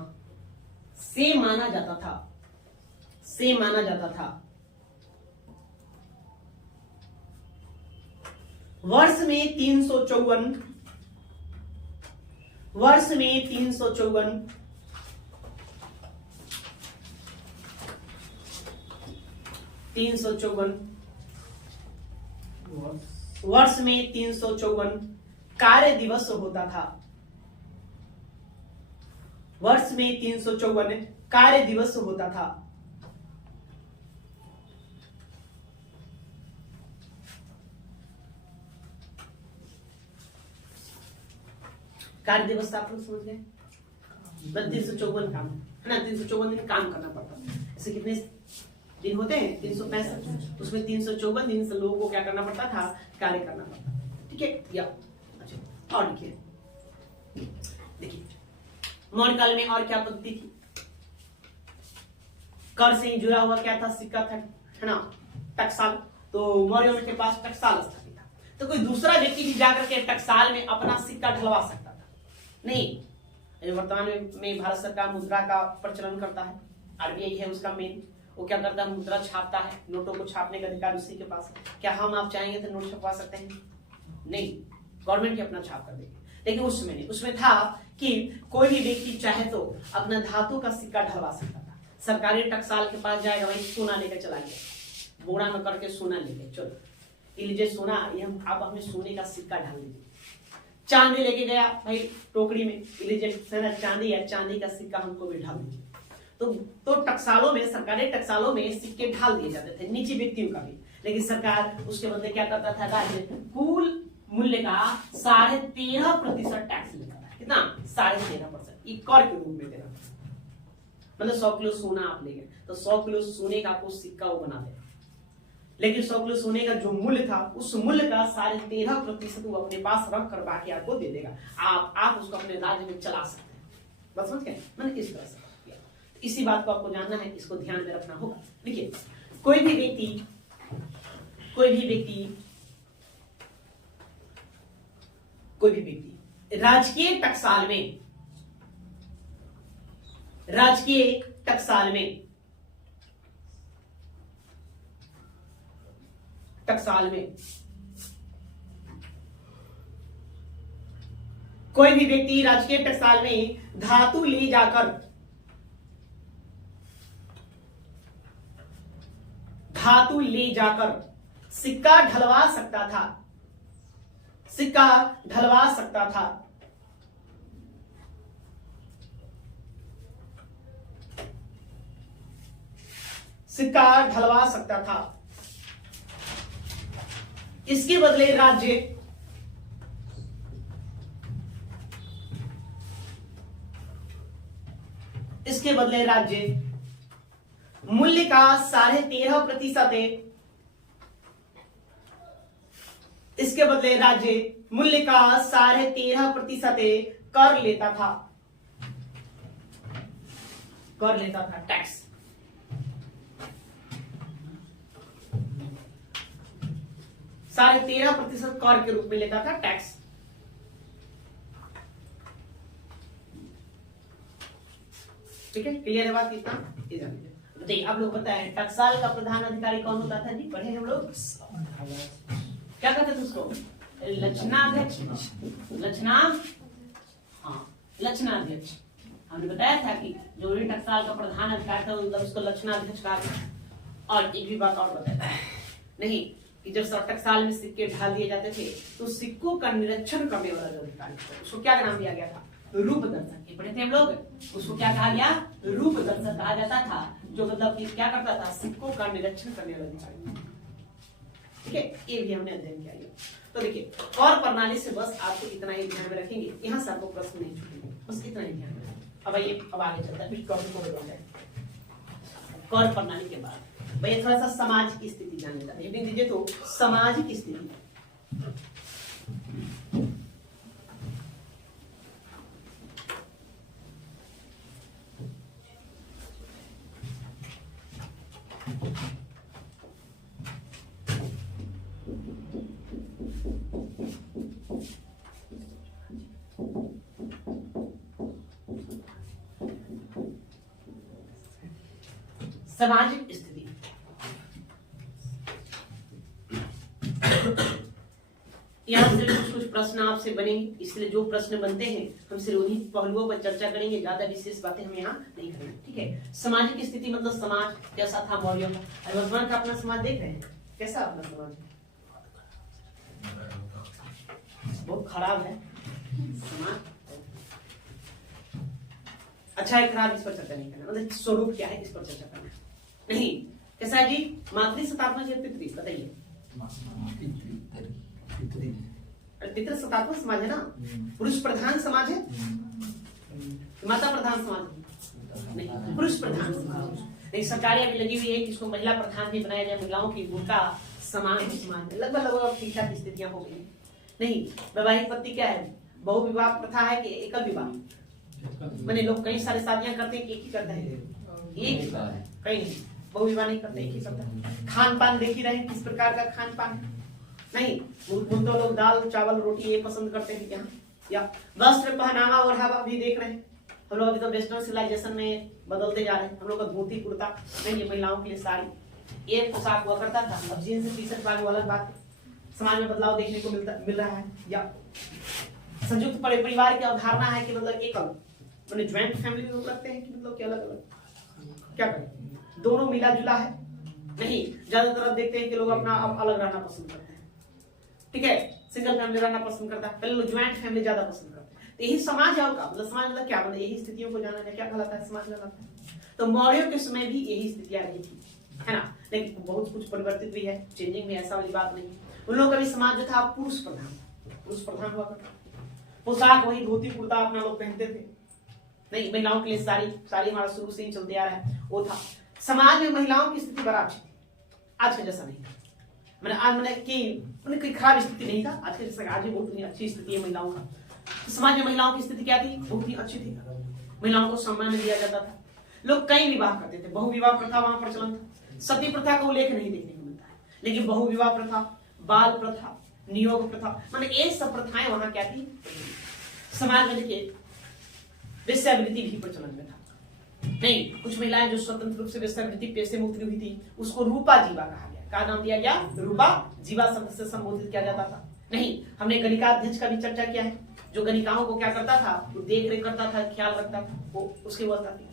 से माना जाता था, से माना जाता था। वर्ष में 354, वर्ष में 354 वर्ष में 354 कार्य दिवस होता था। वर्ष में 354 कार्य दिवस होता था। कार्य दिवस आप लोग समझ गए? 354 काम है ना, 354 दिन काम करना पड़ता है। ऐसे कितने दिन होते हैं? 365, उसमें 354 दिन से लोगों को क्या करना पड़ता था? कार्य करना पड़ता था। ठीक है, या अच्छा और लिखिए, देखिए मौर्य काल में और क्या पद्धति थी? कर से जुड़ा हुआ क्या था? सिक्का था, है ना, टकसाल। तो मौर्यों के पास टकसाल स्थापित था, तो कोई दूसरा व्यक्ति भी जाकर के टकसाल में अपना सिक्का ढलवा सकता था नहीं। वर्तमान में भारत सरकार मुद्रा का प्रचलन करता है, आरबीआई है उसका मेन, वो क्या करता है? मुद्रा छापता है, नोटों को छापने का अधिकार उसी के पास है। क्या हम आप चाहेंगे तो नोट छपवा सकते हैं? नहीं, गवर्नमेंट ही अपना छाप कर देगी। लेकिन उसमें नहीं, उसमें था कि कोई भी व्यक्ति चाहे तो अपना धातु का सिक्का ढलवा सकता था। सरकारी टकसाल के पास जाएगा, वही सोना लेकर चला गया, बोरा में करके सोना लेके, चलो ये लीजिए सोना, ये हम आप हमें सोने का सिक्का ढाल दीजिए। चांदी लेके गया भाई टोकरी में, ये लीजिए चांदी है, चांदी का सिक्का हमको भी ढाल दीजिए। तो टकसालों में, सरकारी टकसालों में सिक्के ढाल दिए जाते थे, निजी व्यक्तियों का भी। लेकिन सरकार उसके बदले क्या करता था? राज्य कुल मूल्य का 13.5% टैक्स लेता था। कितना? 13.5%। ये कर के रूप में देना, मतलब 100 किलो सोना आप ले गए तो 100 किलो सोने का आपको सिक्का वो बना देगा। लेकिन 100 किलो सोने का जो मूल्य था, उस मूल्य का 13.5% वो अपने पास रख कर बाकी आपको दे देगा। आप उसको अपने राज्य में चला सकते हैं। बस समझ गए? मैंने इस तरह से किया। इसी बात को आपको जानना है, इसको ध्यान में रखना होगा। देखिए कोई भी व्यक्ति राजकीय टकसाल में कोई भी व्यक्ति राजकीय टकसाल में धातु ले जाकर सिक्का ढलवा सकता था, सिक्का ढलवा सकता था। सिक्का ढलवा सकता था। इसके बदले राज्य मूल्य का 13.5%, इसके बदले राज्य मूल्य का 13.5% कर लेता था, टैक्स। साढ़े 13% कर के रूप में लेता था टैक्स। ठीक है, क्लियर है बात? इतना देखिए आप लोग बताएं, टकसाल का प्रधान अधिकारी कौन होता था जी? पढ़े हम लोग, क्या कहते थे उसको? लक्षणाध्यक्ष। लक्षणाध्यक्ष हमने बताया था कि जो भी टकसाल का प्रधान अधिकारी था उसको लक्षणाध्यक्ष कहा गया। और एक भी बात और बताता है, नहीं कि जब टकसाल में सिक्के ढाल दिए जाते थे तो सिक्कों का निरीक्षण करने वाला जो अधिकारी था उसको क्या नाम दिया गया था? रूप दर्शक। ये पढ़े थे हम लोग, उसको क्या कहा गया? रूप दर्शक कहा जाता था, जो मतलब कि क्या करता था? सिक्कों का निरीक्षण करने वाला अधिकारी। ठीक है, ये भी हमने अध्ययन किया। तो देखिए कर प्रणाली से बस आपको इतना ही ध्यान में रखेंगे, यहाँ से आपको प्रश्न नहीं छूटेंगे, बस इतना ही ध्यान में रखेंगे। अब आइए अब आगे चलता है, फिर टॉपिक को बदलते हैं। कर प्रणाली के बाद भैया थोड़ा सा समाज की स्थिति जान लेता है। हेडिंग दीजिए तो समाज की स्थिति। सामाजिक स्थिति यहाँ से कुछ प्रश्न आपसे बनेंगे, इसलिए जो प्रश्न बनते हैं हम सिर्फ उन्हीं पहलुओं पर चर्चा करेंगे, ज्यादा विशेष बातें हम यहाँ नहीं करेंगे। ठीक है, सामाजिक स्थिति मतलब समाज कैसा था मौर्यों का। वर्तमान का अपना समाज देख रहे हैं, कैसा अपना समाज? बहुत खराब है समाज। अच्छा है खराब, इस पर चर्चा नहीं करना, मतलब स्वरूप क्या है इस पर चर्चा करना नहीं। कैसा है जी? मातृ सतात्मक या पितृ? बताइए। पितृ सतात्मक समाज है ना, पुरुष प्रधान समाज है, माता प्रधान समाज नहीं, पुरुष प्रधान समाज। नहीं, सरकारी अभी लगी हुई है कि इसको महिला प्रधान भी बनाया जाए, महिलाओं की भूमिका समान समाज में लगभग ठीक ठाक स्थितियां हो गई। नहीं, वैवाहिक पत्ति क्या है? बहुविवाह प्रथा है कि एकल विवाह? मैंने लोग कई सारे शादियां करते हैं, एक ही करता है, एक कहीं नहीं, बहुविवाह नहीं करते, एक ही करता है। खान पान देख ही रहे किस प्रकार का खान पान है। नहीं, तो लोग दाल चावल रोटी ये पसंद करते हैं क्या? या वस्त्र पहनावा और हवा भी देख रहे हैं हम लोग। अभी तो वेस्टर्न सिविलाइजेशन में बदलते जा रहे हैं। हम लोग का धोती कुर्ता नहीं, ये महिलाओं के लिए साड़ी एक पोशाक हुआ करता था, अब जींस टी शर्ट वाली अलग बात है। समाज में बदलाव देखने को मिल रहा है। या संयुक्त परिवार की अवधारणा है कि मतलब एकल, मतलब ज्वाइंट फैमिली लोग लगते हैं कि मतलब क्या अलग अलग क्या करें, दोनों मिला जुला है नहीं। ज्यादातर अब देखते हैं कि लोग अपना अब अलग रहना पसंद करते हैं। ठीक है, सिंगल फैमिली रहना पसंद करता है, पहले लोग ज्वाइंट फैमिली ज्यादा पसंद करते हैं। तो यही समाज है का मतलब, समाज मतलब क्या, मतलब यही स्थितियों को जानना है, क्या कहलाता है समाज कहलाता है। तो मौर्यों के समय भी यही स्थितियां रही थी, है ना। लेकिन बहुत कुछ परिवर्तित भी है, चेंजिंग में ऐसा वाली बात नहीं। उन लोगों का भी समाज जो था पुरुष प्रधान हुआ करता। पोशाक वही धोती कुर्ता अपना लोग पहनते थे। नहीं, महिलाओं के लिए साड़ी हमारा शुरू से ही चलते आ रहा है, वो था। समाज में महिलाओं की स्थिति बड़ा अच्छी थी, आज का जैसा नहीं था। मैंने कोई खराब स्थिति नहीं था आज के जैसा, आज भी बहुत अच्छी स्थिति है महिलाओं का। तो समाज में महिलाओं की स्थिति क्या थी? बहुत ही अच्छी थी। महिलाओं को सम्मान दिया जाता था, लोग कई विवाह करते थे, बहुविवाह प्रथा वहां प्रचलन था। सती प्रथा का उल्लेख नहीं देखने को मिलता है, लेकिन बहुविवाह प्रथा, बाल प्रथा, नियोग प्रथा, माने ये सब प्रथाएं वहां क्या थी? समाज में देखिए वेश्यावृत्ति भी प्रचलन में था। नहीं, कुछ महिलाएं जो स्वतंत्र रूप से वेश्यावृत्ति पेशे मुक्त हुई थी, उसको रूपा जीवा कहा गया। क्या नाम दिया गया? रूपा जीवा शब्द से संबोधित किया जाता था। नहीं, हमने गणिका अध्यक्ष का भी चर्चा किया है, जो गणिकाओं को क्या करता था? वो देख रेख करता था, ख्याल रखता था, वो उसकी व्यवस्था थी।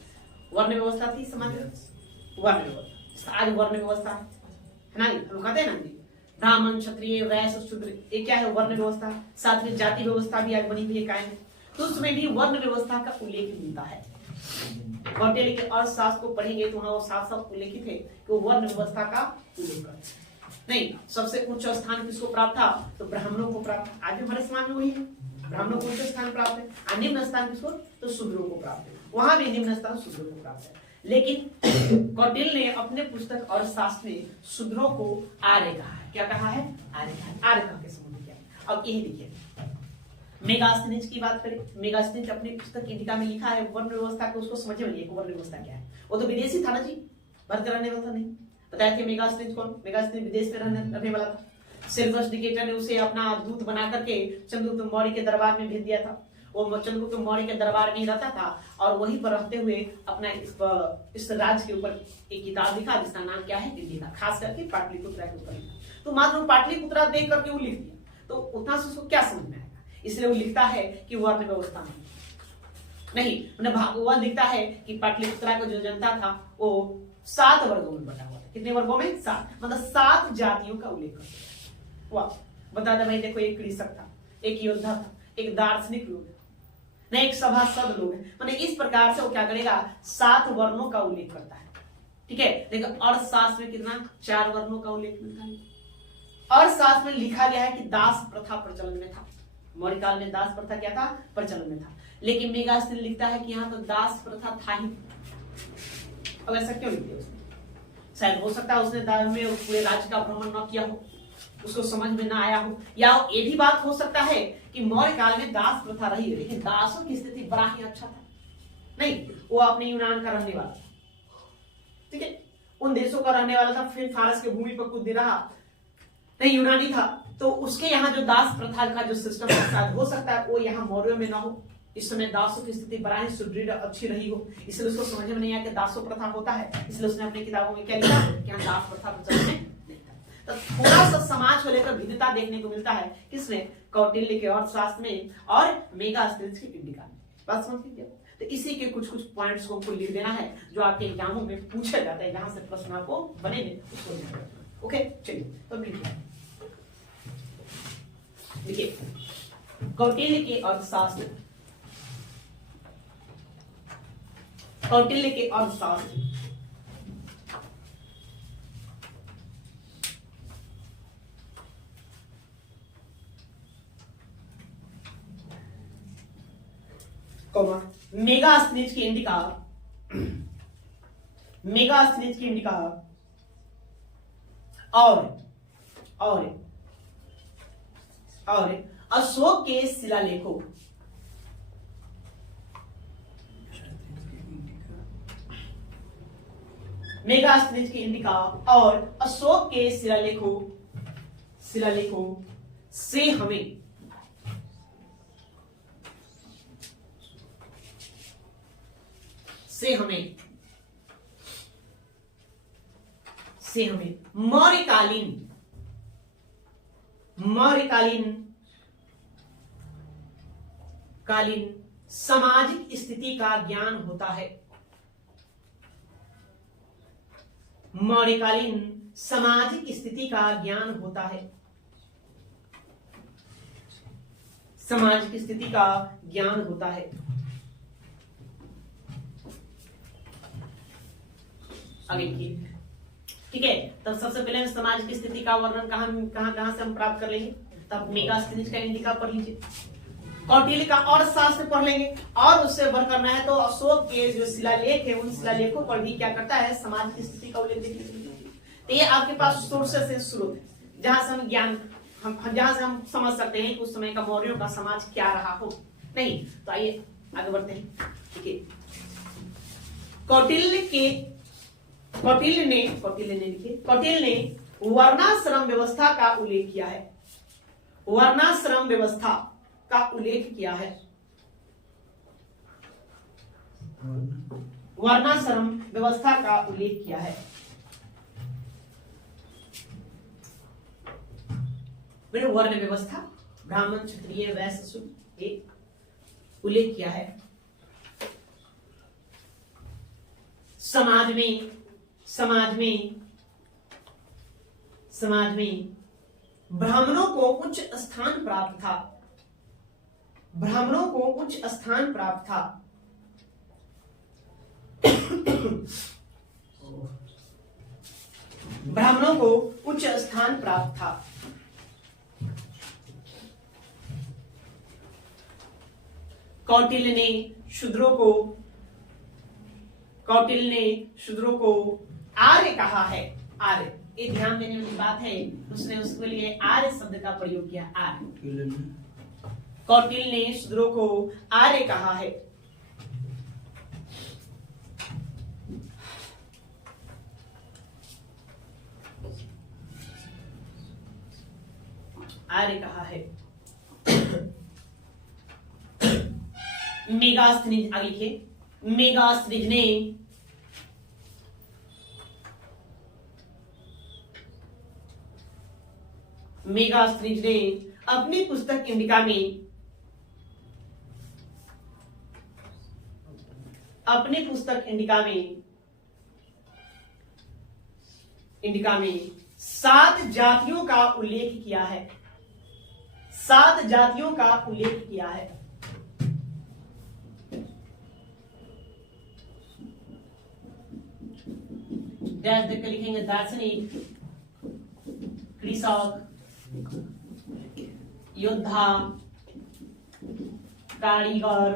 वर्ण व्यवस्था थी समाज में, वर्ण व्यवस्था, आज वर्ण व्यवस्था है ना, हम कहते हैं ना जी, ब्राह्मण क्षत्रिय वैश्य शूद्र, ये क्या है? वर्ण व्यवस्था। साथ में जाति व्यवस्था भी आज बनी हुई है कायम, तो उसमें भी वर्ण व्यवस्था का उल्लेख मिलता है। कौटिल्य के अर्थशास्त्र को पढ़ेंगे तो वहां वो साफ साफ उल्लेखित है कि वो वर्ण व्यवस्था का उल्लेख करते हैं। नहीं, सबसे उच्च स्थान किसको प्राप्त था? तो ब्राह्मणों को प्राप्त। आज हमारे समाज में वही है, ब्राह्मणों को उच्च स्थान प्राप्त है। निम्न स्थान किसको? तो शूद्रों को प्राप्त है, वहां भी निम्न स्थान शूद्रों को प्राप्त है। लेकिन कौटिल्य ने अपने पुस्तक अर्थशास्त्र में शूद्रों को आर्य कहा है। क्या कहा है? आर्य कहा है। आर्य कहा के संबंध क्या है? अब यही देखिए, मेगास्थनीज की बात करें, मेगास्थनीज अपनी पुस्तक इंडिका में लिखा है वर्ण व्यवस्था को, उसको समझ में वर्ण व्यवस्था क्या है। वो तो विदेशी था ना जी, भारत का रहने वाला था नहीं। बताया कि मेगास्थनीज कौन? मेगास्थनीज विदेश में रहने वाला था। सिल्वस निकेटर ने उसे अपना दूत बना करके चंद्रगुप्त मौर्य के दरबार में भेज दिया था। वो चंद्रगुप्त मौर्य के दरबार में ही रहता था और वहीं पर रहते हुए अपना इस राज्य के ऊपर एक किताब लिखा जिसका नाम क्या है? इंडिका, खास करके पाटलिपुत्रा के ऊपर लिखा। तो मात्र पाटलिपुत्रा देख करके वो लिख दिया, तो उतना से उसको क्या समझ में आएगा? इसलिए वो लिखता है कि वर्ण व्यवस्था नहीं, वह लिखता है कि पाटलिपुत्रा का जो जनता था वो 7 वर्गों में बटा हुआ था। कितने वर्गों में? 7, मतलब 7 जातियों का उल्लेख करते हैं। वाह, बता दे भाई, देखो एक कृषक था, एक योद्धा था, एक दार्शनिक लोग है, नहीं एक सभासद लोग है, मतलब इस प्रकार से वो क्या करेगा, 7 वर्णों का उल्लेख करता है। ठीक है, देखो अर्थशास्त्र में कितना, 4 वर्णों का उल्लेख मिलता है। अर्थशास्त्र में लिखा गया है कि दास प्रथा प्रचलन में था, मौर्य काल में दास प्रथा क्या था, प्रचलन में था, लेकिन मेगास्थनीज लिखता है कि यहाँ तो दास प्रथा था ही। अब ऐसा क्यों लिखते उसने? शायद हो सकता है उसने में पूरे राज्य का भ्रमण न किया हो, उसको समझ में ना आया हो, या ये भी बात हो सकता है कि मौर्य काल में दास प्रथा रही, लेकिन दासों की स्थिति बड़ा ही अच्छा था। नहीं, वो अपने यूनान का रहने वाला था, ठीक है, उन देशों का रहने वाला था, फिर फारस के भूमि पर कुछ दिन रहा, नहीं यूनानी था, तो उसके यहाँ जो दास प्रथा का जो सिस्टम है, हो सकता है वो यहाँ मौर्यों में ना हो। इस समय दासों की स्थिति बड़ा ही सुदृढ़ अच्छी रही हो, इसलिए उसको समझ में नहीं आया कि दासों प्रथा होता है, इसलिए उसने अपनी किताबों में क्या लिखा कि यहाँ दास प्रथा प्रचलन में नहीं था। तो थोड़ा सा समाज को लेकर भिन्नता देखने को मिलता है किसमें, कौटिल्य के अर्थशास्त्र में और मेगास्थनीज की इंडिका में। बात समझ लीजिए। तो इसी के कुछ कुछ पॉइंट्स को आपको लिख देना है जो आपके एग्जामों में पूछा जाता है, जहां से प्रश्न आपको बनेंगे उसको। ओके, चलिए तो देखिए कौटिल्य के अर्थशास्त्र, कौटिल्य के अर्थशास्त्र मेगास्थनीज की इंडिका, मेगास्थनीज की इंडिका और अशोक के शिलालेखों, मेगास्थनीज की इंडिका और अशोक के शिलालेखों से हमें मौर्यकालीन सामाजिक स्थिति का ज्ञान होता है। मौर्यकालीन सामाजिक स्थिति का ज्ञान होता है, सामाजिक स्थिति का ज्ञान होता है। आगे देखिए, ठीक है, तब सबसे पहले समाज की स्थिति का वर्णन कहां से हम प्राप्त कर लेंगे, तब मेगास्थनीज का इंडिका पढ़ लीजिए, कौटिल्य का अर्थशास्त्र पढ़ लेंगे, और उससे बढ़ करना है तो अशोक के जो शिलालेख है उन शिलालेखों पर भी क्या करता है, समाज की स्थिति का उल्लेख देखने को मिलता है। तो ये आपके पास सोर्सेस है, स्रोत है, जहां से हम ज्ञान जहां से हम समझ सकते हैं कि उस समय का मौर्यों का समाज क्या रहा हो। नहीं तो आइए आगे बढ़ते हैं। ठीक है, कौटिल्य ने वर्णाश्रम व्यवस्था का उल्लेख किया है, वर्णाश्रम व्यवस्था का उल्लेख किया है, वर्णाश्रम व्यवस्था का उल्लेख किया है। वर्ण व्यवस्था, ब्राह्मण क्षत्रिय वैश्य शूद्र, एक उल्लेख किया है। समाज में ब्राह्मणों को उच्च स्थान प्राप्त था, ब्राह्मणों को उच्च स्थान प्राप्त था। ब्राह्मणों को उच्च स्थान प्राप्त था। कौटिल्य ने शूद्रों को आर्य कहा है। आर्य, ये ध्यान देने वाली बात है, उसने उसके लिए आर्य शब्द का प्रयोग किया। आर्य, कौटिल्य ने शूद्रों को आर्य कहा है। आर्य कहा है। मेगास्थनीज, आगे लिखिए, मेगास्थनीज ने अपनी पुस्तक इंडिका में इंडिका में 7 जातियों का उल्लेख किया है, 7 जातियों का उल्लेख किया है। डैश देख के लिखेंगे दार्शनिक, कृषक, योद्धा, कारीगर,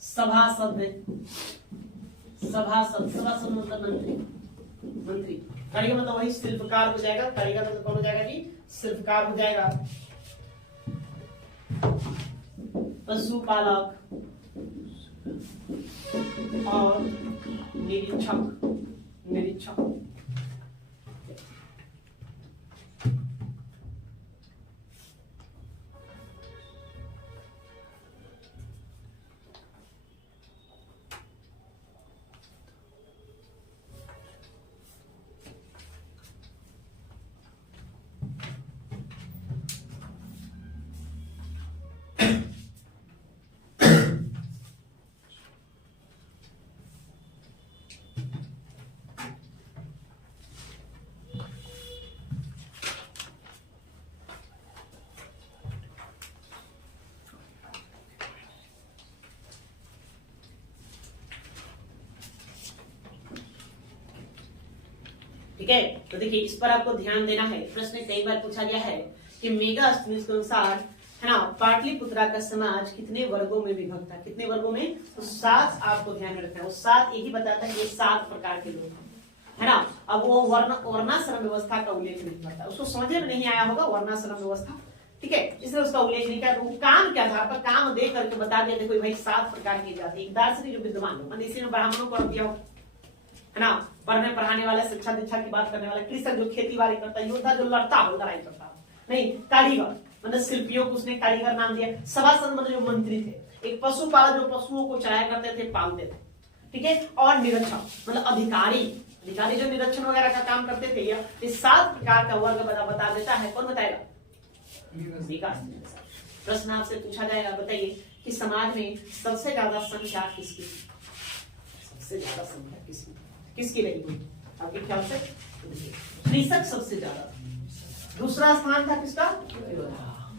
सभासद, सभासद मतलब मंत्री। कारीगर मतलब वही शिल्पकार हो जाएगा, कारीगर मतलब कौन हो जाएगा जी, शिल्पकार हो जाएगा। पशुपालक और निरीक्षक। ठीक है, तो देखिए इस पर आपको ध्यान देना है। प्रश्न कई बार पूछा गया है कि मेगास्थनीज के अनुसार है ना पाटलिपुत्रा का समाज कितने वर्गों में विभक्त था, कितने वर्गों में, तो 7 आपको ध्यान में रखना है। वो 7 यही बताता है ये 7 प्रकार के लोग है ना। अब वो वर्णाश्रम व्यवस्था का उल्लेख नहीं करता, उसको समझ में नहीं आया होगा वर्णाश्रम व्यवस्था, ठीक है, इसलिए उसका उल्लेख नहीं किया। तो काम के आधार पर काम दे करके बता दिया देखो भाई 7 प्रकार की जाति। दार्शनिक जो विद्वान हो, इसी में ब्राह्मणों को दिया हो है ना, पढ़ने पढ़ाने वाला, शिक्षा दीक्षा की बात करने वाला, कृषक जो खेती बाड़ी करता है, योद्धा जो लड़ता हो, लड़ाई करता हो, नहीं, कारीगर मतलब शिल्पियों को उसने कारीगर नाम दिया। सभासद मतलब जो मंत्री थे। एक पशुपालक जो पशुओं को चराया करते थे, पालते थे, ठीक है, और निरीक्षक मतलब अधिकारी जो निरीक्षण वगैरह का काम करते थे। ये 7 प्रकार का वर्ग बता देता है। कौन बताएगा? विकास। प्रश्न आपसे पूछा जाएगा, बताइए कि समाज में सबसे ज्यादा संख्या किसकी, सबसे ज्यादा संख्या किसकी रही हुई आपके ख्याल से? कृषक सबसे ज्यादा, दूसरा स्थान था किसका?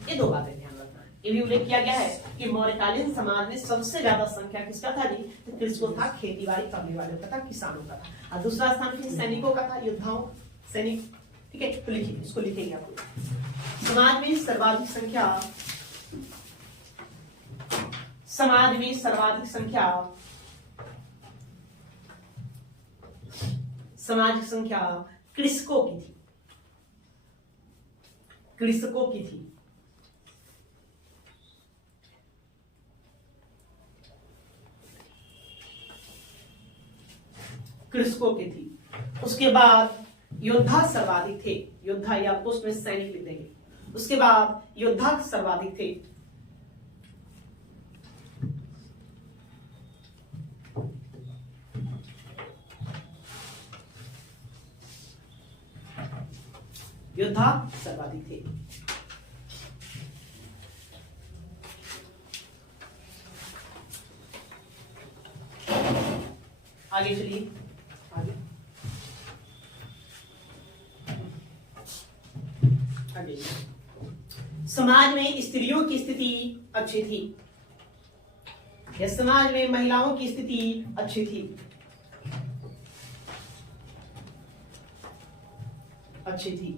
ये 2 बातें ध्यान रखना है। ये भी उल्लेख किया गया है कि मौर्यकालीन समाज में सबसे ज्यादा संख्या किसका था जी? तो कृषकों था, खेती बाड़ी करने वालों का था, किसानों का था। और दूसरा स्थान फिर सैनिकों का था, योद्धाओं, सैनिक, ठीक है। तो लिखिए, इसको लिखेंगे आप। समाज में सर्वाधिक संख्या, समाज में सर्वाधिक संख्या, सामाजिक संख्या कृषकों की थी, कृषकों की थी। कृषकों की थी। उसके बाद योद्धा सर्वाधिक थे, योद्धा या आपको उसमें सैनिक लिख देंगे। उसके बाद योद्धा सर्वाधिक थे। योद्धा सर्वाधिक थे। आगे चलिए, आगे आगे। समाज में स्त्रियों की स्थिति अच्छी थी, या समाज में महिलाओं की स्थिति अच्छी थी, अच्छी थी,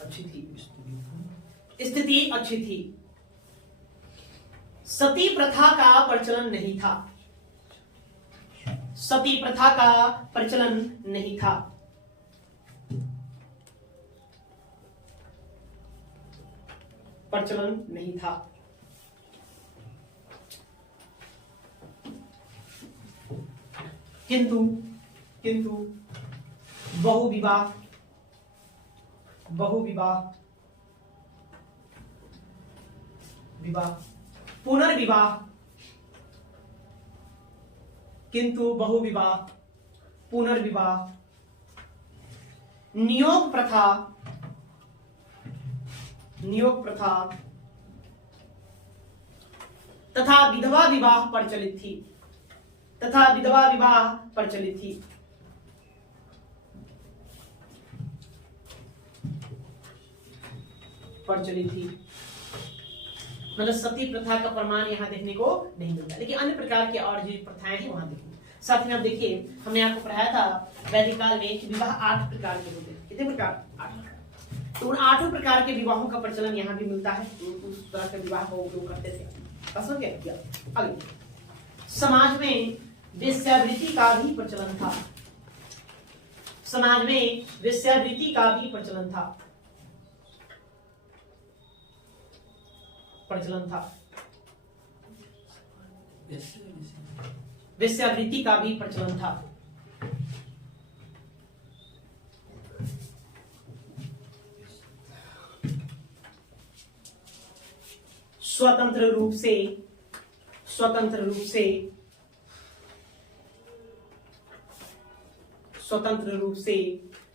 अच्छी थी, स्थिति अच्छी थी। सती प्रथा का प्रचलन नहीं था, सती प्रथा का प्रचलन नहीं था। प्रचलन नहीं था। किंतु बहुविवाह पुनर्विवाह, किंतु बहुविवाह पुनर्विवाह, नियोग प्रथा तथा विधवा विवाह प्रचलित थी, तथा विधवा विवाह प्रचलित थी। प्रचलित थी मतलब सती प्रथा का प्रमाण यहाँ देखने को नहीं मिलता, लेकिन अन्य प्रकार के और जो प्रथाएं हैं वहां देखिए। साथ में आप देखिए, हमने आपको पढ़ाया था वैदिक काल में कि विवाह 8 प्रकार के होते हैं। कितने प्रकार? 8 प्रकार। तो उन 8 प्रकार के विवाहों का प्रचलन यहाँ भी मिलता है। तो उस तरह के विवाह का उपयोग करते थे। समझ गए? आगे समाज में वेश्यावृत्ति का भी प्रचलन था। समाज में वेश्यावृत्ति का भी प्रचलन था। वेश्यावृत्ति का भी प्रचलन था। स्वतंत्र रूप से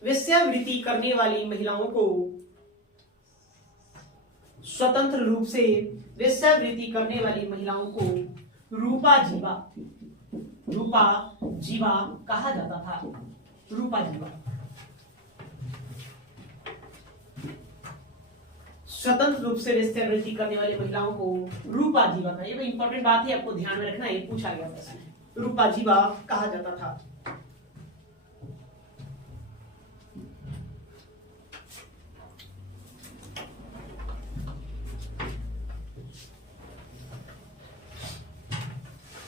वेश्यावृत्ति करने वाली महिलाओं को रूपा जीवा कहा जाता था। रूपा जीवा स्वतंत्र रूप से वेश्यावृत्ति करने वाली महिलाओं को रूपा जीवा था। ये इंपॉर्टेंट बात है, आपको ध्यान में रखना है, पूछा गया था। रूपा जीवा कहा जाता था।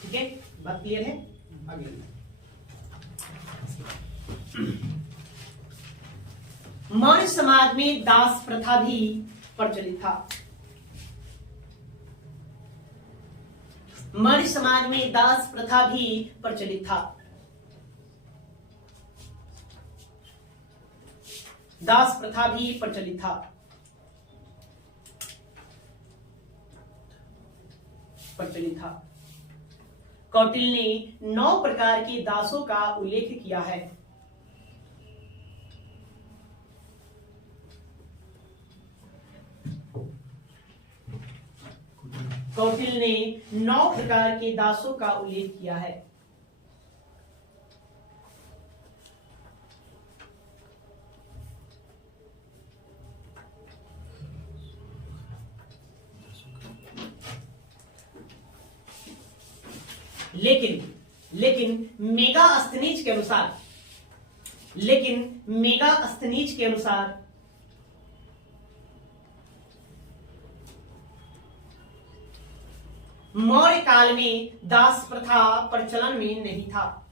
ठीक है, बात क्लियर है? आगे मौर्य समाज में दास प्रथा भी प्रचलित था। मौर्य समाज में दास प्रथा भी प्रचलित था। दास प्रथा भी प्रचलित था। कौटिल्य ने 9 प्रकार के दासों का उल्लेख किया है। कौटिल्य ने 9 प्रकार के दासों का उल्लेख किया है। लेकिन मेगास्थनीज के अनुसार मौर्य काल में दास प्रथा प्रचलन में नहीं था।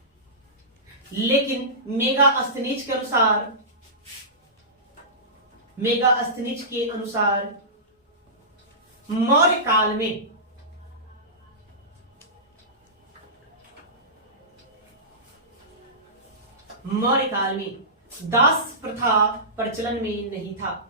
लेकिन मेगास्थनीज के अनुसार मौर्य काल में दास प्रथा प्रचलन में नहीं था।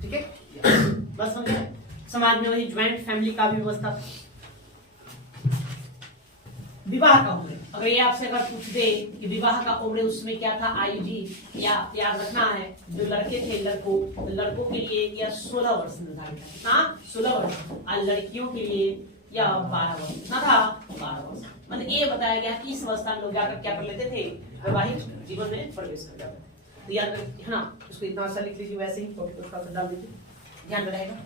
ठीक है, बस समझ गए। समाज में वही ज्वाइंट फैमिली का भी व्यवस्था था। विवाह का उम्र, अगर ये आपसे अगर पूछ दे कि विवाह का उम्र उसमें क्या था, आयु जी या याद रखना है, जो लड़के थे लड़कों के लिए या 16 वर्ष निर्धारित था। कितना? 16 वर्ष। और लड़कियों के लिए या 12 वर्ष। कितना था? 12 वर्ष। मतलब ये बताया गया कि इस अवस्था में लोग जाकर क्या कर लेते थे, वैवाहिक जीवन में प्रवेश कर जाते थे। तो याद है ना, उसको इतना सा लिख लीजिए, वैसे ही उसका डाल दीजिए, ध्यान में रहेगा।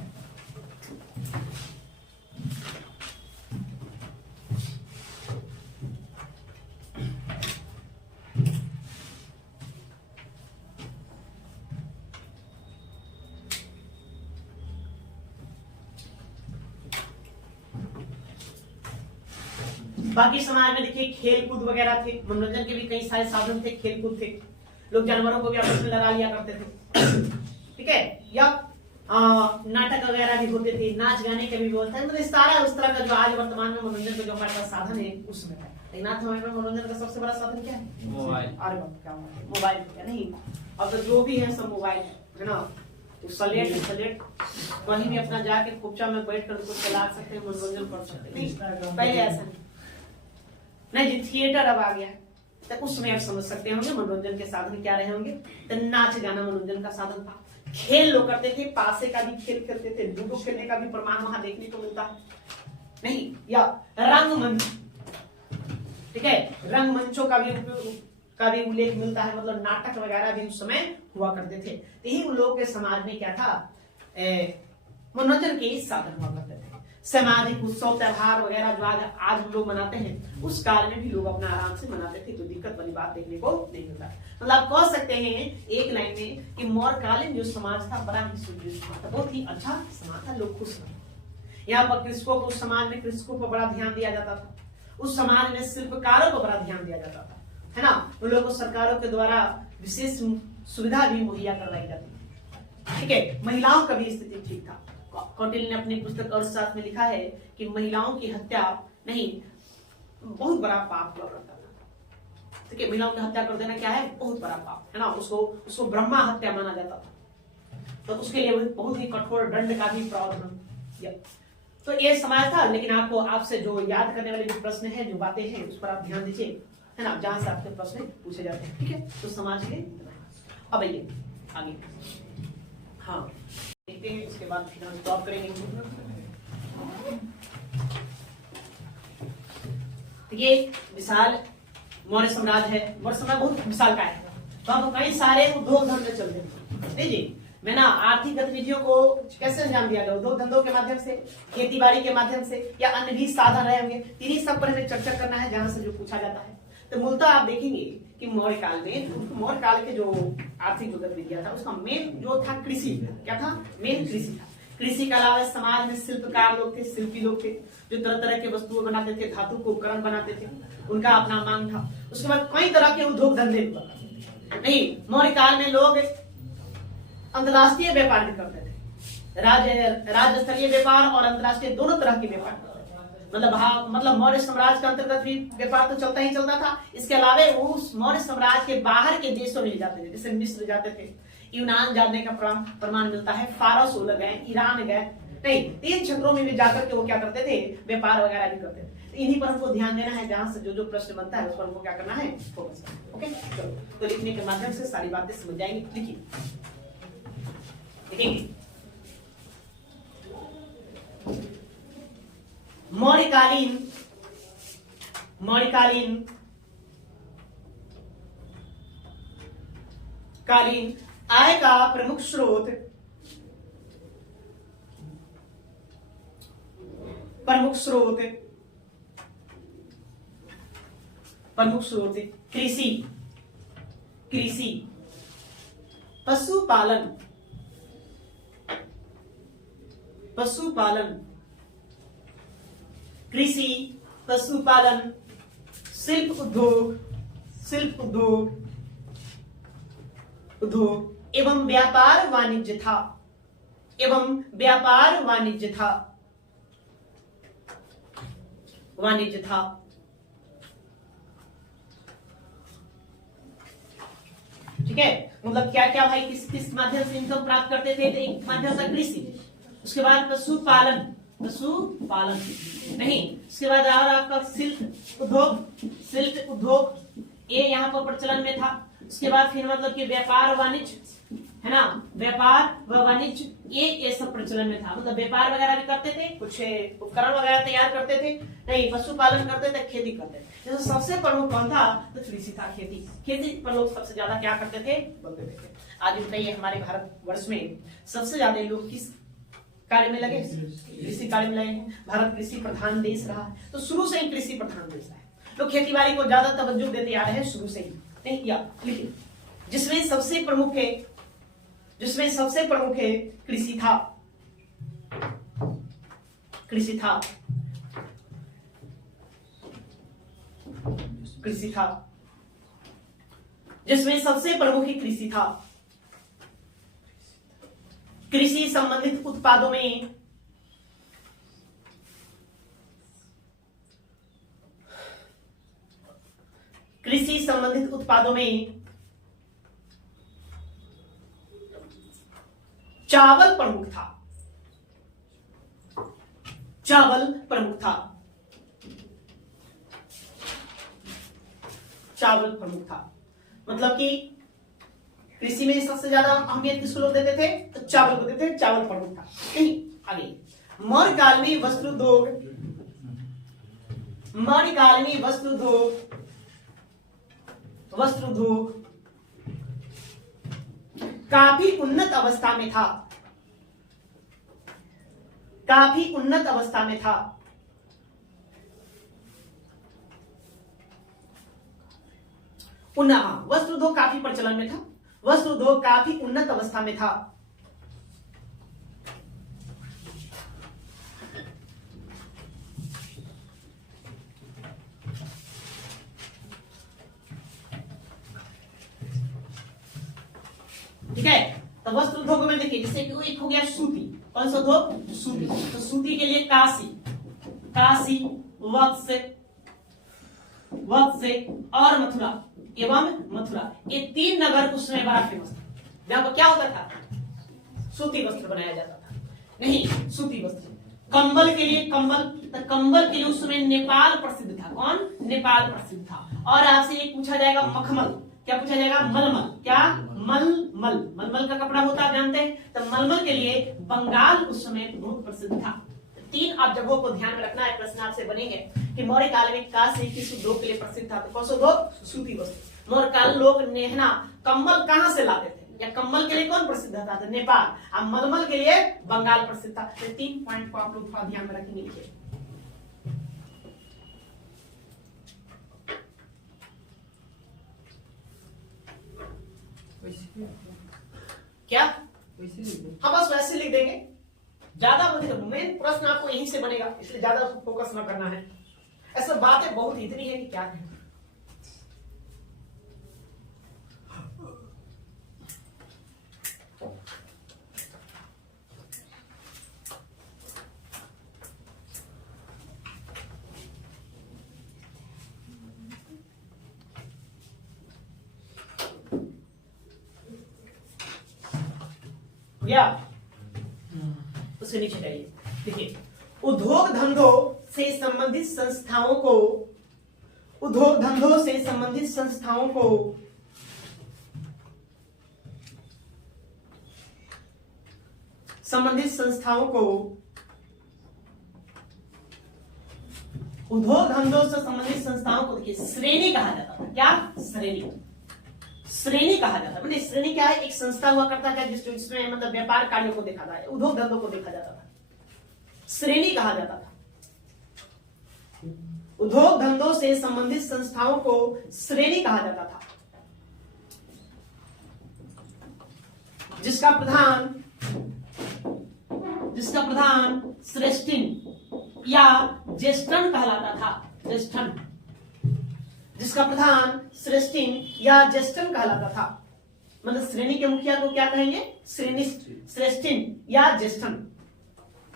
बाकी समाज में देखिए खेल कूद वगैरह थे, मनोरंजन के भी कई सारे साधन थे, खेल कूद थे, लोग जानवरों को भी आपस में लड़ा लिया करते थे। ठीक है, या नाटक वगैरह भी होते थे, नाच गाने की भी व्यवस्था, मतलब सारा उस तरह का जो आज वर्तमान में मनोरंजन का जो हमारे पास साधन है उसमें है। लेकिन आज हमारे पास मनोरंजन का सबसे बड़ा साधन क्या है? मोबाइल। अरे बाप, क्या मोबाइल क्या नहीं, अब तो जो भी है सब मोबाइल है ना। तो सलेट वहीं में अपना जाके खुपचा में बैठ कर उसको चला सकते हैं, मनोरंजन कर सकते हैं। नहीं, पहले ऐसा नहीं जी, थिएटर अब आ गया है, तो उसमें आप समझ सकते होंगे मनोरंजन के साधन क्या रहे होंगे। तो नाच गाना मनोरंजन का साधन था। खेल लोग करते थे, पासे का भी खेल खेलते थे, लूडो खेलने का भी प्रमाण वहां देखने को मिलता है। नहीं, या रंगमंच, ठीक है, रंगमंचों का भी उल्लेख मिलता है, मतलब नाटक वगैरह भी उस समय हुआ करते थे। तो यही उन लोगों के समाज में क्या था, मनोरंजन के साधन हुआ करते थे। सामाजिक उत्सव त्योहार वगैरह जो आज हम लोग मनाते हैं, उस काल में भी लोग अपना आराम से मनाते थे, तो दिक्कत वाली बात देखने को नहीं मिलता। मतलब आप कह सकते हैं एक लाइन में कि मौर्यकालीन जो समाज था बड़ा ही सुदृढ़ था, बहुत ही अच्छा समाज था, लोग खुश थे। यहाँ पर कृषकों को, उस समाज में कृषकों पर बड़ा ध्यान दिया जाता था, उस समाज में शिल्पकारों को बड़ा ध्यान दिया जाता था, है ना। उन लोगों को सरकारों के द्वारा विशेष सुविधा भी मुहैया करवाई जाती थी, ठीक है। महिलाओं का भी स्थिति ठीक था। कौटिल्य ने अपनी पुस्तक अर्थशास्त्र में लिखा है कि महिलाओं की हत्या नहीं, बहुत बड़ा पाप हुआ करता था, ठीक है। महिलाओं की हत्या कर देना क्या है, बहुत बड़ा पाप, है ना। उसको ब्रह्मा हत्या माना जाता था, तो उसके लिए बहुत ही कठोर दंड का भी प्रावधान किया। तो ये समाज था। लेकिन आपसे जो याद करने वाले जो प्रश्न है, जो बातें हैं, उस पर आप ध्यान दीजिए, है ना, जहां से आपके प्रश्न पूछे जाते हैं, ठीक है। तो समाज के अब आइए आगे, हाँ देखते हैं, उसके बाद फिर हम स्टॉप करेंगे। ये विशाल मौर्य साम्राज्य है। मौर्य साम्राज्य बहुत विशाल का है, तो अब कई सारे उद्योग धंधे चलते हैं। देखिए मैं ना आर्थिक गतिविधियों को कैसे अंजाम दिया जाए, उद्योग धंधों के माध्यम से, खेती बाड़ी के माध्यम से, या अन्य भी साधन रहे होंगे, इन्हीं सब पर हमें चर्चा करना है, जहां से जो पूछा जाता है। तो मूलतः आप देखेंगे कि मौर्य काल के जो आर्थिक गतिविधियां था, उसका मेन जो था कृषि। क्या था, मेन कृषि था। कृषि के अलावा समाज में शिल्पकार लोग थे, शिल्पी लोग थे, जो तरह तरह के वस्तुएं बनाते थे, धातु को उपकरण बनाते थे, उनका अपना मांग था। उसके बाद कई तरह के उद्योग धंधे नहीं, मौर्य काल में लोग अंतरराष्ट्रीय व्यापार भी करते थे। राज्य स्तरीय व्यापार और अंतरराष्ट्रीय दोनों तरह के व्यापार करते थे। मतलब मौर्य साम्राज्य के अंतर्गत भी व्यापार तो चलता ही चलता था। इसके अलावा वो उस मौर्य साम्राज्य के बाहर के देशों में जाते थे, जैसे मिस्र जाते थे, यूनान जाने का प्रमाण मिलता है, फारस गए, ईरान गए, नहीं, 3 क्षेत्रों में भी जाकर के वो क्या करते थे, व्यापार वगैरह भी करते थे। इन्हीं पर हमको ध्यान देना है, जहां से जो प्रश्न बनता है उस पर हमको क्या करना है, फोकस करना है। ओके, चलो तो लिखने के माध्यम से सारी बातें समझ जाएंगे। लिखिए, देखेंगे मौर्यकालीन आय का प्रमुख स्रोत कृषि, पशुपालन, शिल्प उद्योग एवं व्यापार वाणिज्य था। ठीक है, मतलब क्या क्या भाई किस माध्यम से इनकम प्राप्त करते थे, तो एक माध्यम था कृषि, उसके बाद पशुपालन नहीं, उसके बाद आपका शिल्प उद्योग ये यहाँ पर प्रचलन में था। उसके बाद फिर मतलब कि व्यापार वाणिज्य, है ना, व्यापार व वाणिज्य ये सब प्रचलन में था। मतलब व्यापार वगैरह भी करते थे, कुछ उपकरण वगैरह तैयार करते थे, नहीं पशुपालन करते थे, खेती करते थे। जैसे सबसे प्रमुख कौन था, तो कृषि था। खेती पर लोग सबसे ज्यादा क्या करते थे, बल देते थे। आज बताइए हमारे भारत वर्ष में सबसे ज्यादा लोग किस कार्य में लगे, कृषि कार्य में लगे हैं। भारत कृषि प्रधान देश रहा है, तो शुरू से ही कृषि प्रधान देश रहा है। लोग खेती बाड़ी को ज्यादा तवज्जो देते आ रहे हैं शुरू से ही। नहीं या लिखिए, जिसमें सबसे प्रमुख है कृषि था, जिसमें सबसे प्रमुख ही कृषि था। कृषि संबंधित उत्पादों में चावल प्रमुख था, चावल प्रमुख था, चावल प्रमुख था। मतलब कि कृषि में सबसे ज्यादा अहमियत किसको लोग देते थे? तो चावल को देते थे, चावल प्रमुख था। कहीं आगे मौर्य काल में वस्त्रोद्योग, मौर्य काल में वस्त्रोद्योग, वस्त्रोद्योग काफी उन्नत अवस्था में था, काफी उन्नत अवस्था में था। वस्त्र उद्योग काफी प्रचलन में था, वस्त्र उद्योग काफी उन्नत अवस्था में था। ठीक है, तो वस्त्र उद्योग में देखिए जैसे कि एक हो गया सूती, कौन सा उद्योग? सूती। तो सूती के लिए काशी, काशी, वत्स, वत्स और मथुरा एवं मथुरा, ये 3 नगर उस समय बड़ा फेमस था। जहां पर क्या होता था? सूती वस्त्र बनाया जाता था। नहीं, सूती वस्त्र। कंबल के लिए कंबल, तो कंबल के लिए उस समय नेपाल प्रसिद्ध था। कौन? नेपाल प्रसिद्ध था। और आपसे एक पूछा जाएगा मखमल, क्या पूछा जाएगा? मलमल। क्या? मलमल। मलमल का कपड़ा होता है, जानते हैं। तो मलमल के लिए बंगाल उस समय बहुत प्रसिद्ध था। 3 आप जगहों को ध्यान में रखना है, प्रश्न आपसे बनेंगे कि मौर्य काल में काशी किस उद्योग के लिए प्रसिद्ध था? तो कौन सा उद्योग? सूती वस्त्र। मौर्य काल लोग नेहना कंबल कहां से लाते थे, या कंबल के लिए कौन प्रसिद्ध था? तो नेपाल। और मलमल के लिए बंगाल प्रसिद्ध था। तो 3 पॉइंट को आप लोग थोड़ा ध्यान में रखेंगे। लिखिए क्या? हाँ, बस वैसे लिख देंगे, ज्यादा मेन प्रश्न आपको यहीं से बनेगा, इसलिए ज्यादा उसको फोकस ना करना है। ऐसा बातें बहुत इतनी है कि क्या है। या उसके नीचे जाइए, देखिए उद्योग धंधों से संबंधित संस्थाओं को, उद्योग धंधों से संबंधित संस्थाओं को संबंधित संस्थाओं को उद्योग धंधों से संबंधित संस्थाओं को देखिए श्रेणी कहा जाता था। क्या? श्रेणी, श्रेणी कहा जाता है। मतलब श्रेणी क्या है? एक संस्था हुआ करता है जिसमें मतलब व्यापार कार्यों को देखा था, उद्योग धंधों को देखा जाता था, श्रेणी कहा जाता था। उद्योग धंधों से संबंधित संस्थाओं को श्रेणी कहा जाता था, जिसका प्रधान श्रेष्ठिन या ज्येष्ठन कहलाता था। ज्येष्ठन, जिसका प्रधान श्रेष्ठिन या ज्येष्ठन कहलाता था। मतलब श्रेणी के मुखिया को क्या कहेंगे? श्रेणिष्ठ, श्रेष्ठिन या ज्येष्ठन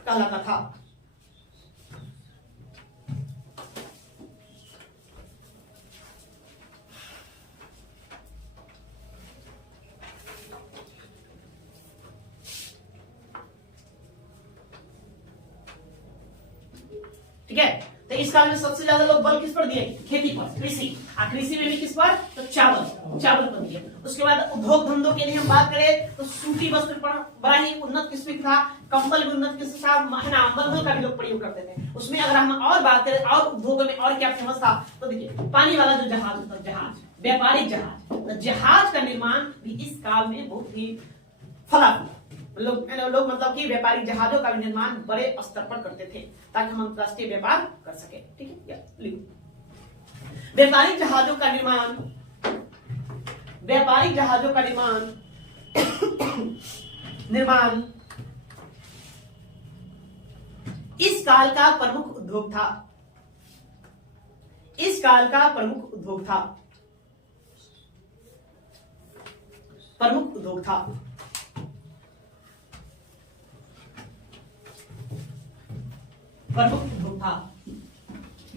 कहलाता था। ठीक है, तो इस काल में सबसे ज्यादा लोग बल किस पर दिए? खेती पर, कृषि। कृषि में भी किस पर? तो चावल, चावल पर दिए। उसके बाद उद्योग धंधों के लिए हम बात करें तो सूती वस्त्र पर बड़ा ही उन्नत किस्म था, कंबल भी उन्नत किस्म था, मलमल का भी लोग प्रयोग करते थे। उसमें अगर हम और बात करें और उद्योगों में और क्या फेमस था, तो देखिए पानी वाला जो जहाज होता है, जहाज, व्यापारिक जहाज, तो जहाज का निर्माण भी इस काल में बहुत ही फला फूला। लोग मतलब कि व्यापारिक जहाजों का भी निर्माण बड़े स्तर पर करते थे ताकि हम अंतरराष्ट्रीय व्यापार कर सके। ठीक है, लिखो व्यापारिक जहाजों का निर्माण, व्यापारिक जहाजों का निर्माण इस काल का प्रमुख उद्योग था। इस काल का प्रमुख उद्योग था, प्रमुख उद्योग था। प्रमुख उद्योग था।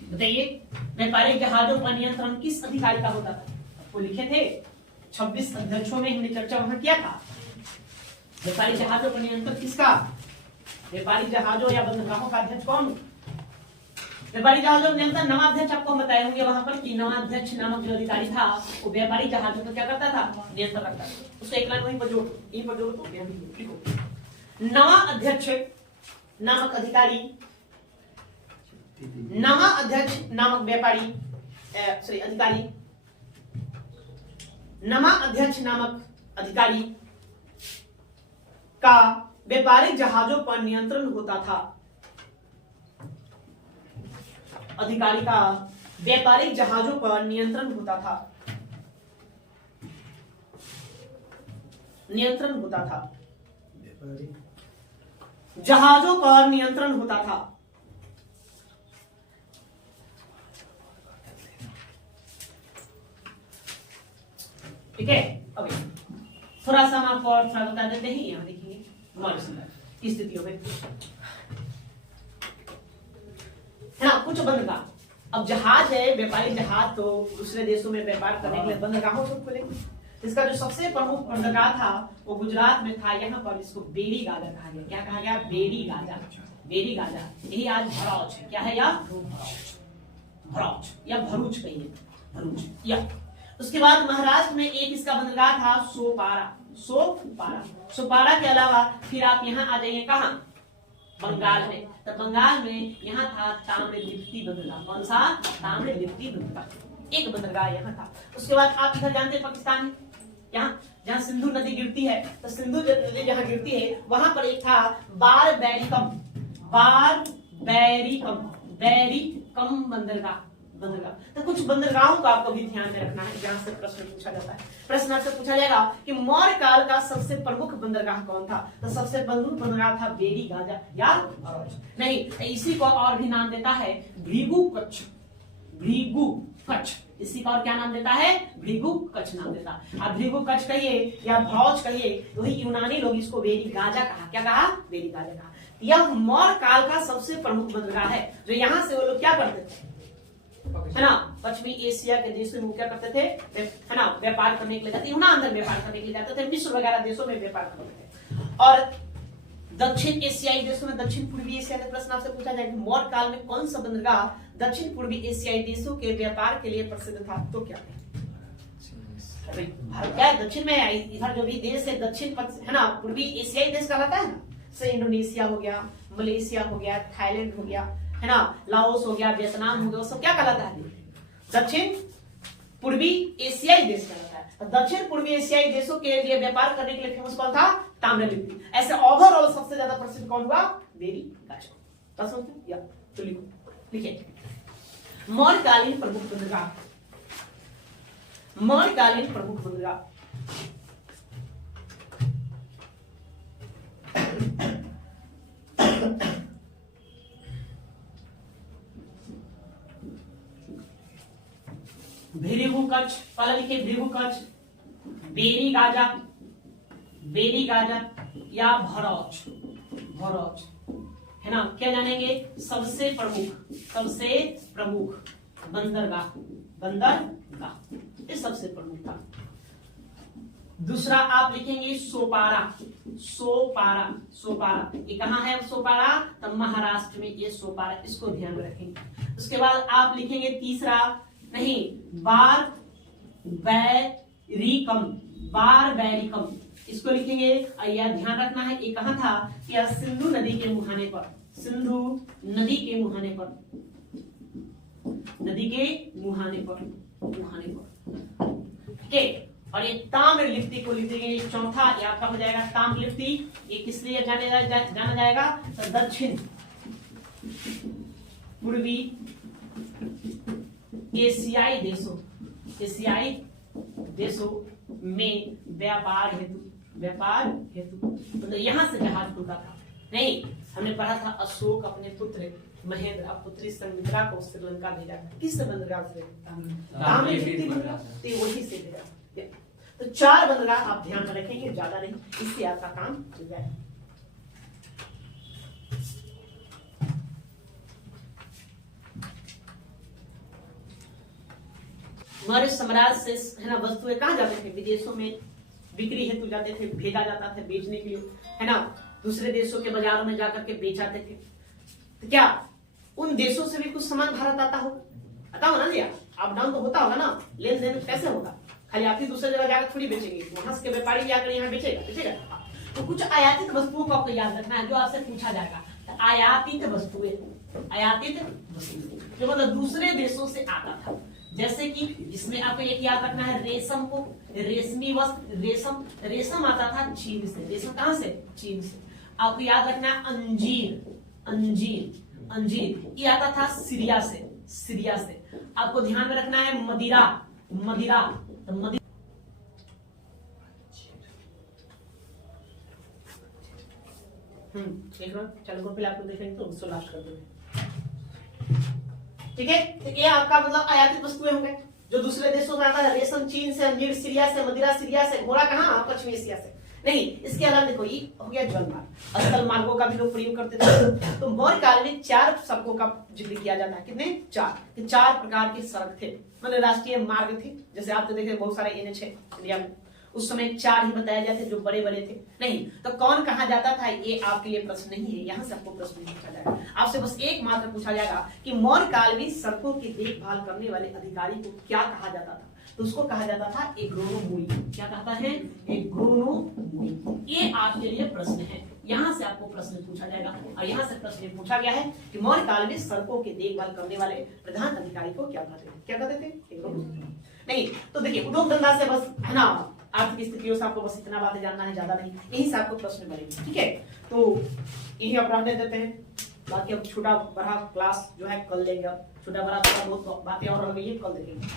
बताइए व्यापारिक जहाजों का नियंत्रण किस अधिकारी का होता था? वो लिखे थे 26 अध्यक्षों में, हमने चर्चा वहां किया था। व्यापारी जहाजों पर नियंत्रण किसका? व्यापारी जहाजों या बंदरगाहों का अध्यक्ष कौन? व्यापारी जहाजों का नियंत्रण नवाध्यक्ष आपको हम बताए होंगे वहां पर कि नवाध्यक्ष नामक जो अधिकारी था वो व्यापारी जहाजों पर क्या करता था? नियंत्रण रखता था। उसको एक लाइन वहीं पर जोड़, यहीं पर जोड़ तो लिखो नवा अध्यक्ष नामक अधिकारी, नवा अध्यक्ष नामक व्यापारी सॉरी अधिकारी, नवा अध्यक्ष नामक अधिकारी का व्यापारिक जहाजों पर नियंत्रण होता था। अधिकारी का व्यापारिक जहाजों पर नियंत्रण होता था, नियंत्रण होता था, जहाजों पर नियंत्रण होता था। ठीक है, अभी थोड़ा सा हम आपको और थोड़ा बता देते हैं। यहां देखेंगे की स्थितियों में है ना कुछ बंदरगाह। अब जहाज है, व्यापारी जहाज, तो दूसरे देशों में व्यापार करने के लिए बंदरगाहों से खुलेंगे। इसका जो सबसे प्रमुख बंदरगाह था वो गुजरात में था। यहाँ पर इसको बेरी गाजा कहा गया। क्या कहा गया? Berry Gaza. बेरी गाजा यही आज भरूच है। क्या है? या भरूच या भरूच कहिए, भरूच या। उसके बाद महाराष्ट्र में एक इसका बंदरगाह था सोपारा। सोपारा, सोपारा के अलावा फिर आप यहाँ आ जाइए कहाँ? बंगाल में। तो बंगाल में यहाँ था ताम्रलिप्ति बंदरगाह। कौन सा? ताम्रलिप्ति बंदरगाह। एक बंदरगाह यहाँ था। उसके बाद आप इधर जानते हैं पाकिस्तान, यहाँ जहाँ सिंधु नदी गिरती है, तो सिंधु नदी जहाँ गिरती है वहां पर एक था बारबैरिकम। बारबैरिकम, बैरिकम बंदरगाह। तो कुछ बंदरगाहों का आपको भी ध्यान में रखना है जहां से प्रश्न पूछा जाता है। प्रश्न आपसे पूछा जाएगा कि मौर्य काल का सबसे प्रमुख बंदरगाह कौन था? तो सबसे प्रमुख बंदरगाह था बेरी गाजा या नहीं, इसी को और भी नाम देता है भृगु कच्छ। भृगु कच्छ, इसी का और क्या नाम देता है? भृगु कच्छ नाम देता। अब भृगु कच्छ कहिए या भ्रौच कहिए, वही यूनानी लोग इसको बेरी गाजा कहा। क्या कहा? बेरी गाजा कहा। यह मौर्य काल का सबसे प्रमुख बंदरगाह है, जो यहाँ से वो लोग क्या करते थे, है ना, पश्चिमी एशिया के देशों में क्या करते थे, है ना, व्यापार करने के लिए जाते, यूनान अंदर व्यापार करने के लिए जाते थे, मिस्र वगैरह देशों में व्यापार करते थे। और दक्षिण एशियाई देशों में, दक्षिण पूर्वी एशिया के प्रश्न आपसे पूछा जाएगा मौर्य काल में कौन सा बंदरगाह दक्षिण पूर्वी एशियाई देशों के व्यापार के लिए प्रसिद्ध था? तो क्या भारत क्या है? दक्षिण में है। इधर जो भी देश है दक्षिण है ना, पूर्वी एशियाई देश कहलाता है ना, जैसे इंडोनेशिया हो गया, मलेशिया हो गया, थाईलैंड हो गया, है ना, लाओस हो गया, वियतनाम हो गया, सब क्या कहलाता है? दक्षिण पूर्वी एशियाई देश कहलाता है। दक्षिण पूर्वी एशियाई देशों के लिए व्यापार करने के लिए फेमस कौन था? ताम्रलिप्ति। ऐसे ओवरऑल सबसे ज्यादा प्रसिद्ध कौन हुआ? Barygaza. या तो लिखिए मौर्यकालीन प्रमुख बंदरगाह। मौर्यकालीन प्रमुख बंदरगाह भृगु कच्छ, पहले लिखे Bhrigu Kachchh, Barygaza, Barygaza या भरूच। भरूच है ना। क्या जानेंगे? सबसे प्रमुख बंदरगाह। बंदरगाह ये सबसे प्रमुख था। दूसरा आप लिखेंगे सोपारा। सोपारा, सोपारा ये कहाँ है? सोपारा तो महाराष्ट्र में ये सोपारा, इसको ध्यान में रखेंगे। उसके बाद आप लिखेंगे तीसरा, नहीं, बारबैरिकम। बारबैरिकम इसको लिखेंगे। यह ध्यान रखना है ये कहाँ था? यह सिंधु नदी के मुहाने पर। सिंधु नदी के मुहाने पर, नदी के मुहाने पर, मुहाने पर। ठीक है। और ये ताम्रलिप्ति को लिखेंगे चौथा, ये आपका हो जाएगा ताम्रलिप्ति। ये किस लिए जाना जाएगा? तो दक्षिण पूर्वी एशियाई देशों में व्यापार हेतु मतलब यहाँ से जहाज खुलता था। नहीं, हमने पढ़ा था अशोक अपने पुत्र महेंद्र पुत्री संमित्रा को श्रीलंका भेजा। किस बंदरगाह से? ताम्रलिप्ति बंदरगाह, तो वही से भेजा। तो 4 बंदरगाह आप ध्यान में रखेंगे, ज्यादा नहीं, इससे आपका काम चल जाए। मौर्य साम्राज्य से है ना वस्तुएं कहाँ जाते थे? विदेशों में बिक्री हेतु जाते थे, भेजा जाता था बेचने के लिए, है ना, दूसरे देशों के बाजारों में जाकर के बेचाते थे। तो क्या उन देशों से भी कुछ सामान भारत आता होगा? आता होगा ना जी, अप डाउन तो होता होगा ना, लेन देन कैसे होगा? खाली आप ही दूसरे जगह जाकर थोड़ी बेचेंगे, वहां के व्यापारी भी आकर यहाँ बेचेगा। तो कुछ आयातित वस्तुओं को आपको याद रखना है जो आपसे पूछा जाएगा। तो आयातित वस्तुएं, जो मतलब दूसरे देशों से आता था, जैसे कि इसमें आपको एक याद रखना है, रेशम को, रेशमी वस्त्र, रेशम आता था चीन से। रेशम कहां से? चीन से। आपको याद रखना है अंजीर ये आता था सीरिया से। आपको ध्यान में रखना है मदिरा, तो चलो पहले आपको देखेंगे तो उसको लास्ट कर देंगे, ठीक है। तो ये आपका मतलब आयातित वस्तुएं होंगे जो दूसरे देशों में आता है। रेशम चीन से, अंजीर सीरिया से, मदिरा सीरिया से, घोड़ा कहाँ? पश्चिमी एशिया से। नहीं, इसके अलावा देखो ये हो गया जल मार्ग। स्थल मार्गों का भी लोग प्रयोग करते थे। तो मौर्य काल में 4 सड़कों का जिक्र किया जाता है। कितने? 4। 4 प्रकार के सड़क थे, मतलब राष्ट्रीय मार्ग थे। जैसे आप देखे बहुत सारे NH है इंडिया में, उस समय 4 ही बताए जाते जो बड़े थे। नहीं तो कौन कहा जाता था, ये आपके लिए प्रश्न नहीं है, यहाँ से आपको प्रश्न नहीं पूछा जाएगा। आपसे बस एक मात्र पूछा जाएगा कि मौर्य काल में सड़कों की देखभाल करने वाले अधिकारी को क्या कहा जाता था? तो उसको कहा जाता था एग्रोनोमोई। क्या कहता है? एग्रोनोमोई। ये आपके लिए प्रश्न है, यहाँ से आपको प्रश्न पूछा जाएगा। और यहाँ से प्रश्न पूछा गया है कि मौर्य काल में सड़कों की देखभाल करने वाले प्रधान अधिकारी को क्या कहते थे? क्या कहते थे? एग्रोनोमोई। नहीं तो देखिए उद्योग धंधा से बस, है ना, आर्थिक स्थितियों से आपको बस इतना बातें जानना है, ज्यादा नहीं। यही से आपको प्रश्न बनेंगे, ठीक है। तो यही अब रहने देते हैं, बाकी अब छोटा बड़ा क्लास जो है कल लेंगे। छोटा बड़ा थोड़ा बहुत बातें और रह गई है, कल देखेंगे।